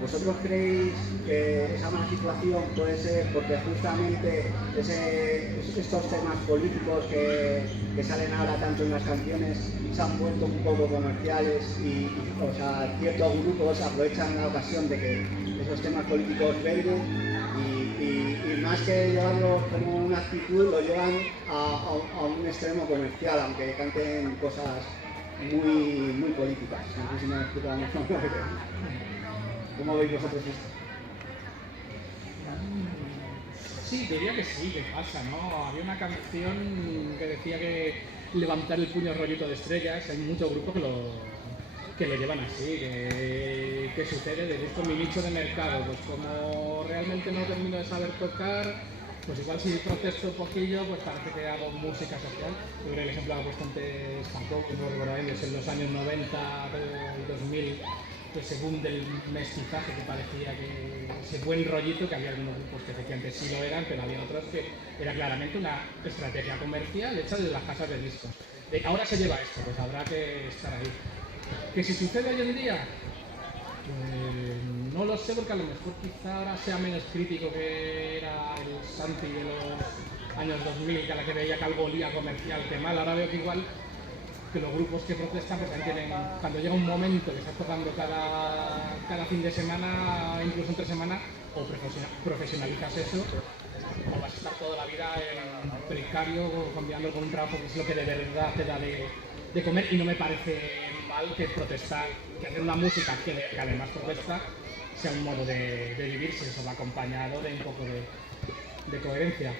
¿Vosotros creéis que esa mala situación puede ser porque justamente estos temas políticos que salen ahora tanto en las canciones se han vuelto un poco comerciales y o sea, ciertos grupos aprovechan la ocasión de que esos temas políticos vengan y más que llevarlo como una actitud, lo llevan a un extremo comercial, aunque canten cosas muy políticas? No sé si me he explicado mucho. ¿Cómo veis vosotros esto? Sí, diría que sí, que pasa, ¿no? Había una canción que decía que levantar el puño rollito de estrellas. Hay muchos grupos que lo llevan así, que sucede de justo mi nicho de mercado. Pues como realmente no termino de saber tocar, pues igual si protesto un poquillo, pues parece que hago música social. Yo creo que el ejemplo que ha puesto antes tampoco, no recordáis, en los años 90, 2000, pues según del mestizaje que parecía que ese buen rollito, que había algunos grupos que efectivamente sí lo eran, pero había otros que era claramente una estrategia comercial hecha desde las casas de discos. Ahora se lleva esto, pues habrá que estar ahí. ¿Que si sucede hoy en día? Pues no lo sé, porque a lo mejor quizá ahora sea menos crítico que era el Santi de los años 2000, que a la que veía que algo olía comercial que mal. Ahora veo que igual que los grupos que protestan pues también tienen, cuando llega un momento que estás tocando cada fin de semana, incluso entre semana, o profesionalizas eso, o vas a estar toda la vida en precario, cambiando con un trabajo que es lo que de verdad te da de comer. Y no me parece mal que protestar, que hacer una música que además protesta sea un modo de vivir, si eso va acompañado de un poco de coherencia.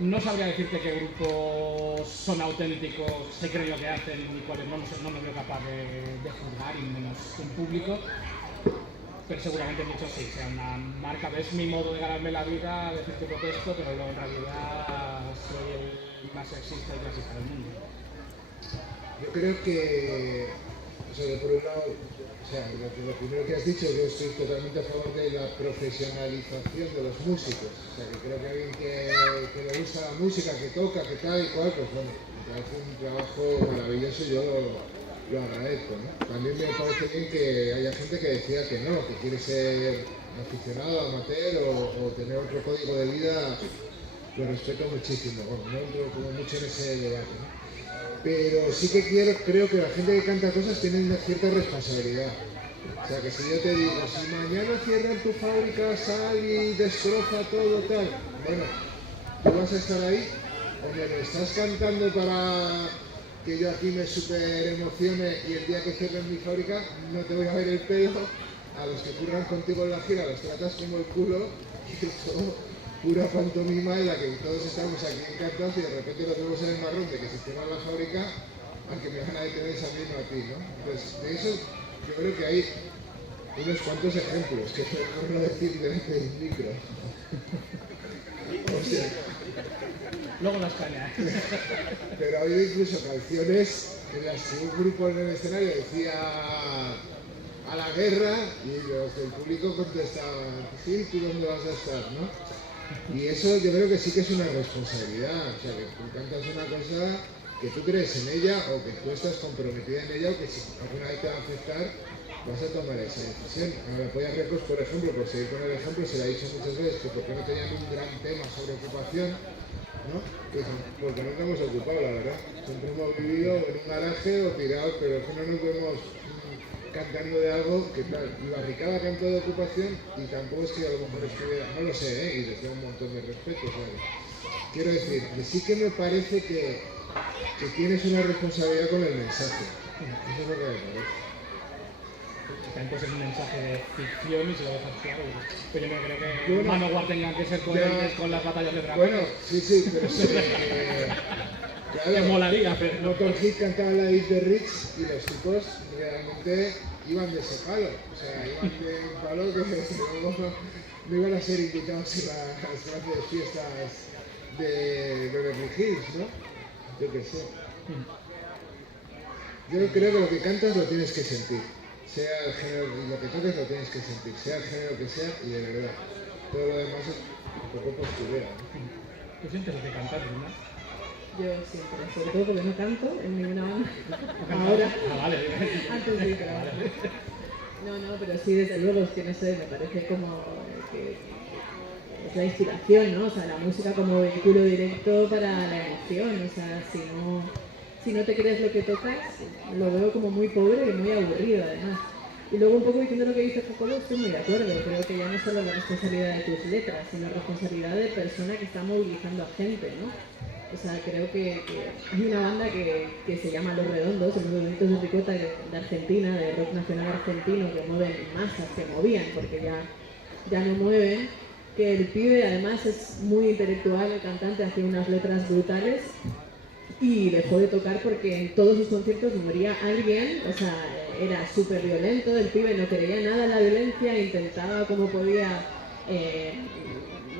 No sabría decirte qué grupos son auténticos, se creen lo que hacen y cuáles no me veo capaz de juzgar, y menos un público, pero seguramente muchos sí, sea una marca. Es mi modo de ganarme la vida, decir que protesto, pero luego en realidad soy el más sexista y clasista del mundo. Yo creo que, o sea, por un lado, o sea, lo primero que has dicho, yo estoy totalmente a favor de la profesionalización de los músicos. O sea, que creo que alguien que le gusta la música, que toca, que tal y cual, pues bueno, me parece un trabajo maravilloso. Yo lo agradezco, ¿no? También me parece bien que haya gente que decía que no, que quiere ser aficionado, amateur o tener otro código de vida. Lo respeto muchísimo, bueno, no entro como mucho en ese debate, ¿no? Pero sí que creo que la gente que canta cosas tiene una cierta responsabilidad. O sea, que si yo te digo, si mañana cierran tu fábrica, sal y destroza todo tal, bueno, tú vas a estar ahí, o me lo estás cantando para que yo aquí me super emocione y el día que cierren mi fábrica no te voy a ver el pelo, a los que curran contigo en la gira los tratas como el culo, y eso pura pantomima en la que todos estamos aquí encantados y de repente nos vemos en el marrón de que se cierra la fábrica, aunque me van a detener también a ti, ¿no? Entonces, de eso yo creo que hay unos cuantos ejemplos, que por no decir delante del micro. O sea, Luego las cañas. pero ha habido incluso canciones en las que un grupo en el escenario decía a la guerra y los del público contestaban, sí, ¿tú dónde vas a estar, no? Y eso yo creo que sí que es una responsabilidad, o sea, que tú cantas una cosa que tú crees en ella o que tú estás comprometida en ella o que si alguna vez te va a afectar vas a tomar esa decisión. A la Polla Records, por ejemplo, por seguir con el ejemplo, se le ha dicho muchas veces que porque no tenían un gran tema sobre ocupación, ¿no? Pues porque no nos hemos ocupado, la verdad. Siempre hemos vivido en un garaje o tirados, pero es que no nos vemos cantando de algo que, claro, y Barricada cantó de ocupación y tampoco es que a lo mejor estuviera, no lo sé, y les tengo un montón de respeto, ¿sabes? Quiero decir, que sí que me parece que tienes una responsabilidad con el mensaje. Eso es lo que me parece. También puede ser un mensaje de ficción y se lo dejas claro. Pero yo no creo que Manowar tengan que ser coherentes con las batallas de dragón. Bueno, sí, pero sí. Que molaría, pero Motorhead cantaba la Eat the Rich y los tipos realmente iban de ese palo. O sea, iban de un palo que luego no iban a ser invitados en las grandes fiestas de Beverly Hills, ¿no? Yo qué sé. Yo creo que lo que cantas lo tienes que sentir. Sea el género, lo que toques lo tienes que sentir, sea el género que sea y de verdad. Todo lo demás es un poco postureo, ¿no? tú sientes lo que cantas, ¿no? Yo siempre, sobre todo porque no canto en ninguna banda. Ahora, Vale. antes sí, pero ahora no. No, pero sí, desde luego, es que no sé, me parece como que es la inspiración, ¿no? O sea, la música como vehículo directo para la emoción, o sea, si no te crees lo que tocas, lo veo como muy pobre y muy aburrido además. Y luego un poco diciendo lo que dice Jacobo, estoy muy de acuerdo, creo que ya no es solo la responsabilidad de tus letras, sino la responsabilidad de persona que está movilizando a gente, ¿no? O sea, creo que hay una banda que se llama Los Redondos, los Redonditos de Ricota de Argentina, de rock nacional argentino, que mueven masas, que movían, porque ya no mueven, que el pibe además es muy intelectual, el cantante hacía unas letras brutales, y dejó de tocar porque en todos sus conciertos moría alguien, o sea, era súper violento, el pibe no creía nada en la violencia, intentaba como podía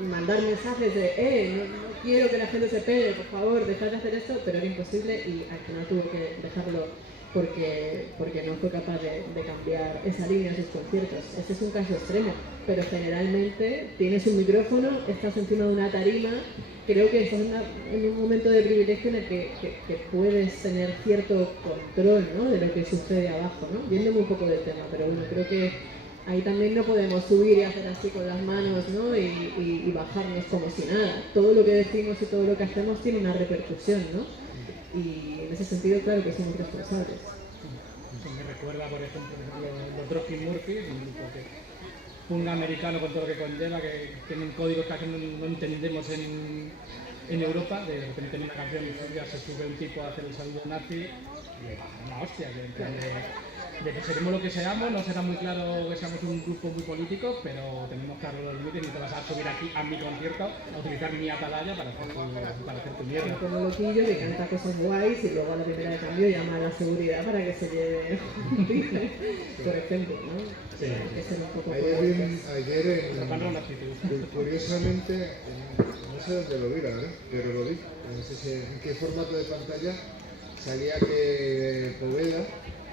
mandar mensajes de no quiero que la gente se pegue, por favor, dejad de hacer esto, pero era imposible y al final tuvo que dejarlo porque no fue capaz de cambiar esa línea en sus conciertos. Este es un caso extremo, pero generalmente tienes un micrófono, estás encima de una tarima, creo que estás en un momento de privilegio en el que puedes tener cierto control, ¿no?, de lo que sucede abajo, ¿no? Viéndome un poco del tema, pero bueno, creo que ahí también no podemos subir y hacer así con las manos, ¿no?, y bajarnos como si nada. Todo lo que decimos y todo lo que hacemos tiene una repercusión, ¿no? Y en ese sentido, claro que somos responsables. Eso me recuerda, por ejemplo, los Dropkick Murphys, un grupo que un americano con todo lo que conlleva, que tienen códigos que aquí no entendemos en Europa. De repente en una canción ya se sube un tipo a hacer el saludo nazi y le pasa una hostia, que en plan de que seremos lo que seamos, no será muy claro que seamos un grupo muy político, pero tenemos claro los límites y te vas a subir aquí a mi concierto a utilizar mi atalaya para hacer tu mierda. Como loquillo que canta cosas guays y luego a la primera de cambio llama a la seguridad para que se lleve por ejemplo, ¿no? Sí. Hay que ser un poco Ayer curiosamente, no sé dónde lo vi, la verdad, pero lo vi, no sé si, en qué formato de pantalla salía que Poveda,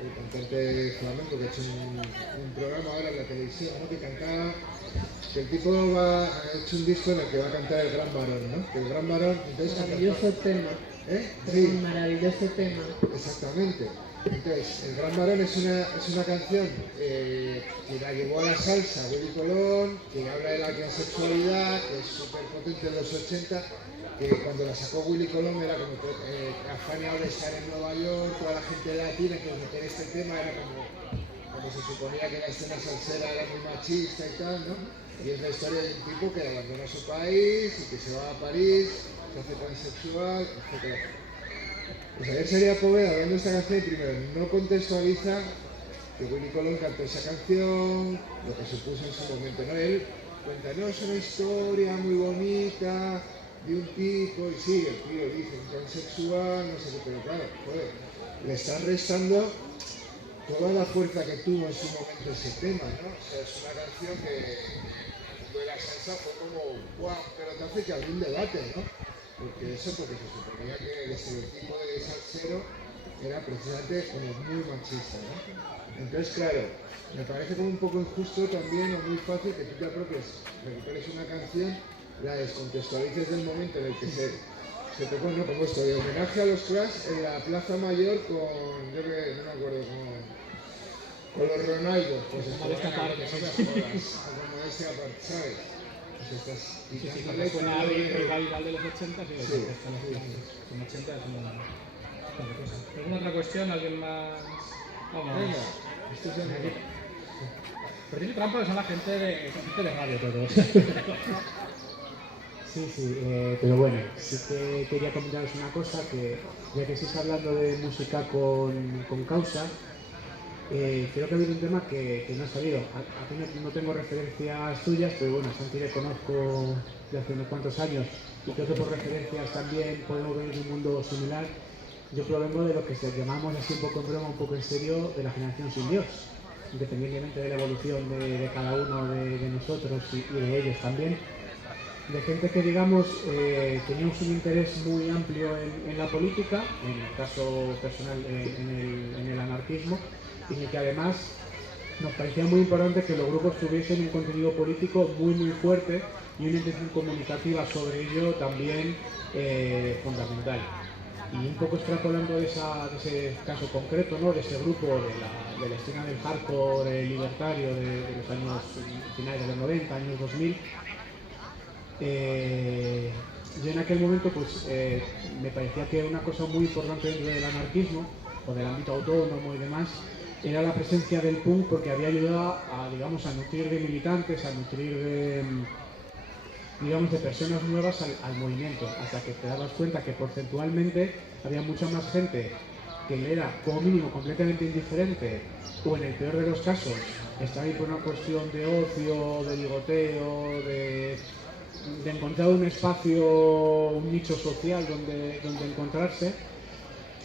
el cantante flamenco que ha hecho un programa ahora en la televisión, ¿no?, que cantaba, que el tipo ha hecho un disco en el que va a cantar El Gran Varón, ¿no? Que El Gran Varón, entonces maravilloso tema. Sí, Un maravilloso tema. exactamente. Entonces, El Gran Varón es una canción que la llevó a la salsa Willy Colón, que habla de la transexualidad, que es súper potente en los 80, que cuando la sacó Willy Colón era como afaniado de estar en Nueva York, toda la gente latina, que meter este tema era como cuando se suponía que la escena salsera era muy machista y tal, ¿no? Y es la historia de un tipo que abandona su país y que se va a París, se hace transexual, etc. Pues ayer sería Poveda hablando de esta canción y primero no contextualiza que Willy Colón cantó esa canción, lo que supuso en su momento, ¿no? Él cuenta, no, es una historia muy bonita de un tipo, y sí, el tío dice un transexual, no sé qué, pero claro, joder, le está restando toda la fuerza que tuvo en su momento ese tema, ¿no? O sea, es una canción que de la salsa fue como, wow, pero te hace que había un debate, ¿no? Porque se suponía que el estereotipo de salsero era precisamente como muy machista, ¿no? Entonces, claro, me parece como un poco injusto también o muy fácil que tú te apropies, recuperes una canción, la descontextualices del momento en el que se tocó, ¿no? Como esto, de homenaje a los Clash en la Plaza Mayor con, yo que no me acuerdo, con los Ronaldo, pues Como de esta parte, ¿sabes? Como de esta parte, ¿sabes? Pues estás Sí, sí, quitándole cuando suena todo el el- revival de los 80, sí, Sí. Son 80 es una cosa. ¿Alguna otra cuestión? ¿Alguien más? Vamos. Venga, esto es el- Pero tiene trampa que son la gente de radio todos. Sí, pero bueno, sí que quería comentaros una cosa, que ya que estáis hablando de música con causa, creo que ha habido un tema que no ha salido. Aquí no tengo referencias tuyas, pero bueno, Santi le conozco de hace unos cuantos años y creo que por referencias también podemos venir de un mundo similar. Yo provengo de lo que llamamos así un poco en broma, un poco en serio, de la generación sin Dios, independientemente de la evolución de cada uno de nosotros y de ellos también. De gente que, digamos, teníamos un interés muy amplio en la política, en el caso personal en el anarquismo, y que además nos parecía muy importante que los grupos tuviesen un contenido político muy fuerte y una intención comunicativa sobre ello también fundamental. Y un poco extrapolando de ese caso concreto, ¿no? De ese grupo, de la escena del hardcore libertario de los años finales de los 90, años 2000, yo en aquel momento pues me parecía que una cosa muy importante dentro del anarquismo o del ámbito autónomo y demás era la presencia del punk, porque había ayudado a, digamos, a nutrir de militantes, a nutrir de, digamos, de personas nuevas al movimiento, hasta que te dabas cuenta que porcentualmente había mucha más gente que le era como mínimo completamente indiferente, o en el peor de los casos estaba ahí por una cuestión de ocio, de ligoteo, de encontrar un espacio, un nicho social donde encontrarse,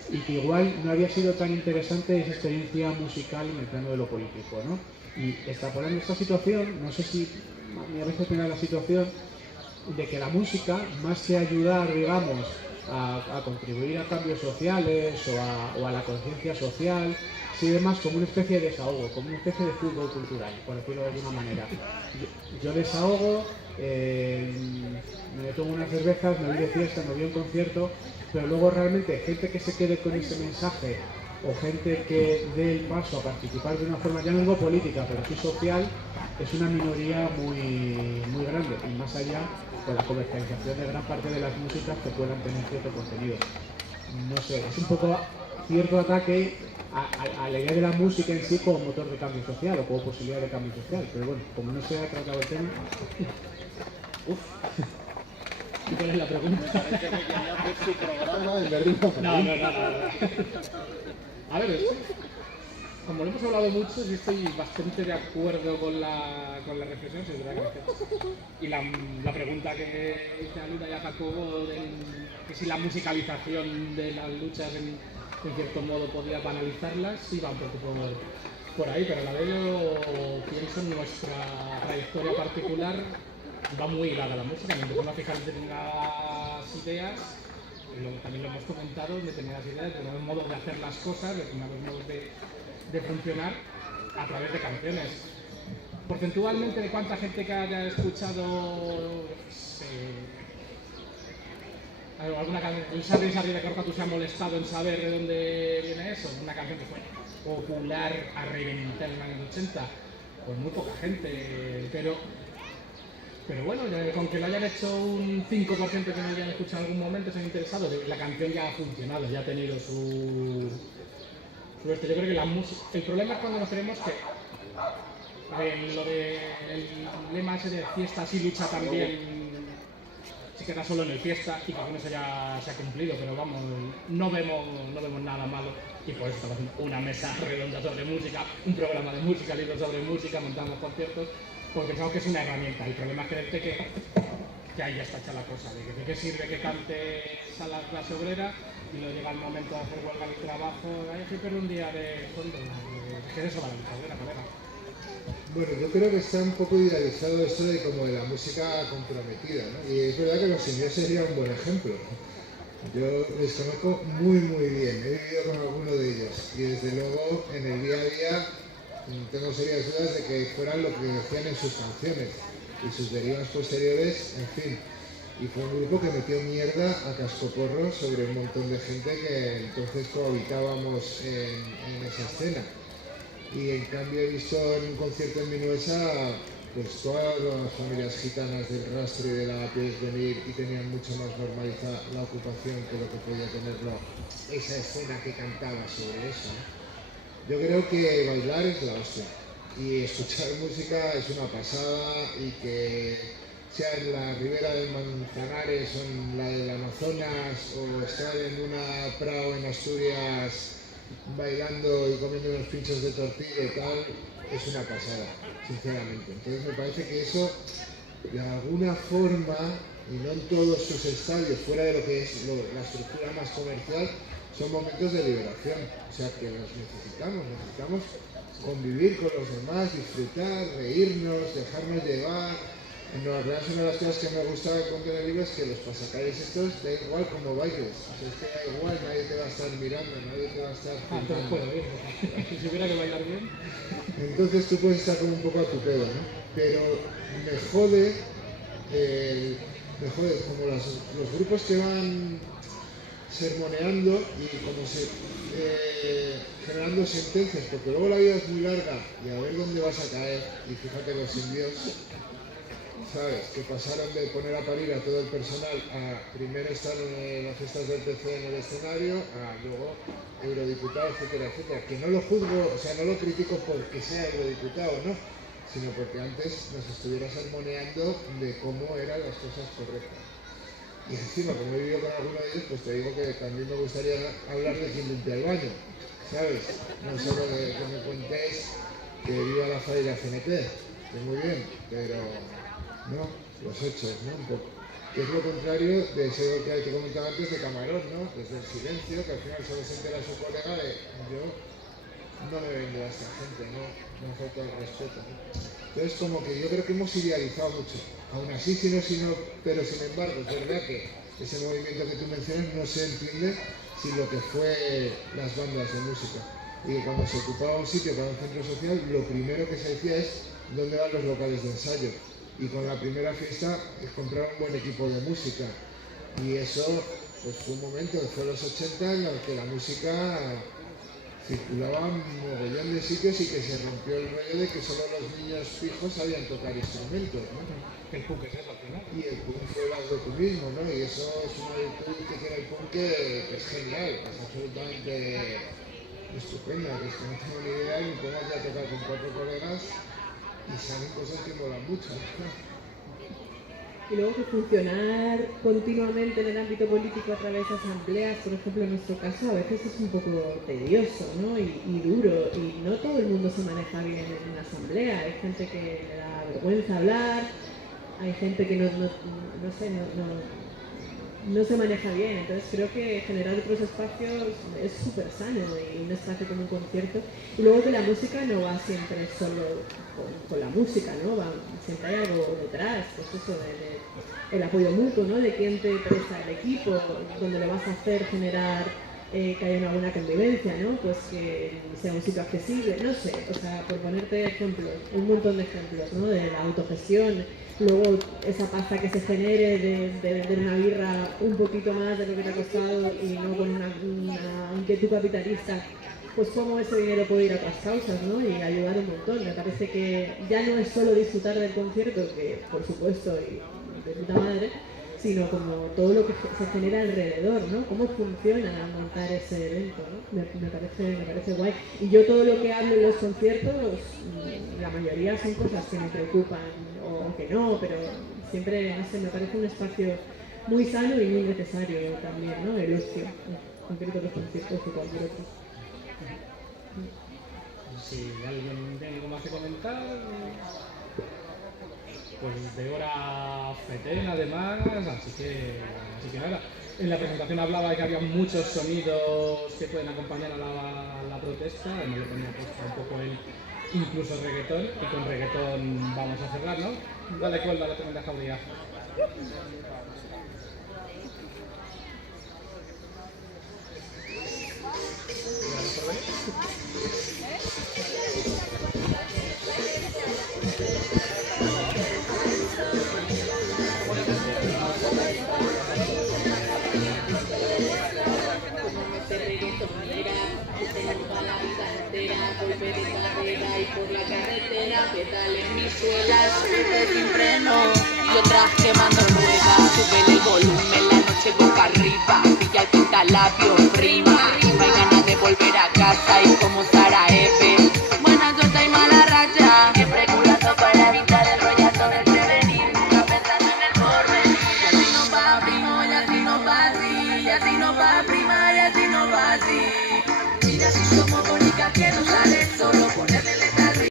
y que igual no había sido tan interesante esa experiencia musical en el plano de lo político, ¿no? Y extrapolando esta situación, no sé si a veces me da la situación de que la música, más que ayudar, digamos, a contribuir a cambios sociales o a la conciencia social, sirve más como una especie de desahogo, como una especie de fútbol cultural, por decirlo de alguna manera. Yo desahogo, me tomo unas cervezas, me voy de fiesta, me voy a un concierto, pero luego realmente gente que se quede con ese mensaje o gente que dé el paso a participar de una forma, ya no digo política, pero sí social, es una minoría muy grande, y más allá de la comercialización de gran parte de las músicas que puedan tener cierto contenido. No sé, es un poco cierto ataque a la idea de la música en sí como motor de cambio social o como posibilidad de cambio social, pero bueno, como no se ha tratado el tema... ¿Y cuál es la pregunta? Parece que quería hacer su programa en Berlín. No. A ver, como lo hemos hablado mucho, yo estoy bastante de acuerdo con la reflexión, si es verdad que y la pregunta que hice a Luna y a Jacobo, que si la musicalización de las luchas en cierto modo podía banalizarlas, sí va un poco por ahí, pero a la vez yo pienso en nuestra trayectoria particular, va muy ligada a la música, me empezamos a fijar en determinadas ideas, y luego también lo hemos comentado, en determinadas ideas, determinados modos de hacer las cosas, determinados modos de funcionar a través de canciones. Porcentualmente, de cuánta gente que haya escuchado alguna canción, el Sarri de Cortatu se ha molestado en saber de dónde viene eso, una canción que fue popular a reventar en los años 80, pues muy poca gente, pero bueno, con que lo hayan hecho un 5% que no hayan escuchado en algún momento, se han interesado, la canción ya ha funcionado, ya ha tenido su yo creo que el problema es cuando nos creemos que lo de el lema ese de fiesta sí lucha también se queda solo en el fiesta y que con eso ya se ha cumplido, pero vamos, no vemos nada malo y por eso estamos haciendo una mesa redonda sobre música, un programa de música, libros sobre música, montamos conciertos, porque pensamos que es una herramienta. El problema es creerte que ahí ya está hecha la cosa, de qué sirve que cantes a la clase obrera y luego llega el momento de hacer huelga de trabajo, hay que perder un día de sueldo, ¿qué es eso para la clase obrera, colega? Bueno, yo creo que está un poco idealizado esto de como de la música comprometida, ¿no? Y es verdad que los indios serían un buen ejemplo. Yo les conozco muy bien, he vivido con alguno de ellos y desde luego en el día a día tengo serias dudas de que fueran lo que decían en sus canciones y sus derivas posteriores, en fin. Y fue un grupo que metió mierda a cascoporro sobre un montón de gente que entonces cohabitábamos en esa escena. Y en cambio he visto en un concierto en Minuesa pues todas las familias gitanas del Rastro y de la Pies venir y tenían mucho más normalizada la ocupación que lo que podía tenerlo esa escena que cantaba sobre eso, ¿no? Yo creo que bailar es la hostia y escuchar música es una pasada y que sea en la ribera del Manzanares o en la del Amazonas o estar en una prao en Asturias bailando y comiendo unos pinchos de tortilla y tal, es una pasada, sinceramente. Entonces me parece que eso, de alguna forma, y no en todos sus estadios, fuera de lo que es la estructura más comercial, son momentos de liberación. O sea que los necesitamos convivir con los demás, disfrutar, reírnos, dejarnos llevar. En Nueva Orleans una de las cosas que me gusta contar en el libro es que los pasacalles estos da igual como bailes, o sea, es que da igual, nadie te va a estar mirando, nadie te va a estar filmando. Si hubiera que bailar bien. Entonces tú puedes estar como un poco a tu pedo, ¿no? Pero me jode como los grupos que van sermoneando y como generando sentencias, porque luego la vida es muy larga y a ver dónde vas a caer, y fíjate los indios, ¿sabes? Que pasaron de poner a parir a todo el personal a primero estar en las fiestas del TC en el escenario, a luego eurodiputado, etcétera, etcétera. Que no lo juzgo, o sea, no lo critico porque sea eurodiputado, ¿no? Sino porque antes nos estuviera sermoneando de cómo eran las cosas correctas. Y encima, como he vivido con alguno de ellos, pues te digo que también me gustaría hablar de quién limpia el baño, ¿sabes? No solo de que me cuentéis que viva la FA y la CNT, que muy bien, pero no, los hechos, ¿no? Un poco. Que es lo contrario de eso que te comentaba antes de Camarón, ¿no? Desde el silencio, que al final solo se entera su colega de yo no me vengo a esta gente, no falta el respeto, ¿no? Entonces como que yo creo que hemos idealizado mucho. Aún así, pero sin embargo, es verdad que ese movimiento que tú mencionas no se entiende sin lo que fue las bandas de música. Y que cuando se ocupaba un sitio para un centro social, lo primero que se decía es dónde van los locales de ensayo. Y con la primera fiesta es comprar un buen equipo de música. Y eso pues fue un momento, fue los 80 en los que la música circulaba un mogollón de sitios y que se rompió el rollo de que solo los niños fijos sabían tocar instrumentos, ¿no? El punk es eso al final. Y el punk fue el autoturismo, ¿no? Y eso es una virtud que tiene el punk que es genial, que es absolutamente estupenda, que es que no tengo ni idea y me pongo aquí a tocar con 4 colegas y salen cosas que molan mucho, ¿no? Y luego que funcionar continuamente en el ámbito político a través de asambleas, por ejemplo en nuestro caso, a veces es un poco tedioso, ¿no? y duro, y no todo el mundo se maneja bien en una asamblea. Hay gente que le da vergüenza hablar, hay gente que no se maneja bien. Entonces creo que generar otros espacios es súper sano, y un espacio como un concierto. Y luego que la música no va siempre solo con la música, ¿no? Siempre hay algo detrás, pues eso, el apoyo mutuo, ¿no? De quién te presta el equipo, donde lo vas a hacer generar que haya una buena convivencia, ¿no? Pues que sea un sitio accesible, no sé, o sea, por ponerte ejemplos, un montón de ejemplos, ¿no? De la autogestión, luego esa pasta que se genere de una birra un poquito más de lo que te ha costado y no con una inquietud capitalista, pues cómo ese dinero puede ir a otras causas, ¿no? Y ayudar un montón. Me parece que ya no es solo disfrutar del concierto, que por supuesto, y de puta madre, sino como todo lo que se genera alrededor, ¿no? Cómo funciona montar ese evento, ¿no? Me parece guay. Y yo todo lo que hablo en los conciertos, la mayoría son cosas que me preocupan o que no, pero siempre, no sé, me parece un espacio muy sano y muy necesario también, ¿no? El ocio, en concreto los conciertos o cualquier otro. Si alguien tiene algo más que comentar, pues de hora FETEN además, así que nada. En la presentación hablaba de que había muchos sonidos que pueden acompañar a la protesta, además le ponía puesto un poco el incluso reggaetón, y con reggaetón vamos a cerrar, ¿no? Dale cuerda a la tremenda jauría. Por la carretera, pedales en mis suelas, sin freno y otras quemando ruedas. Sube el volumen, la noche boca arriba, pilla el pintalabio, prima. No hay ganas de volver a casa y como sale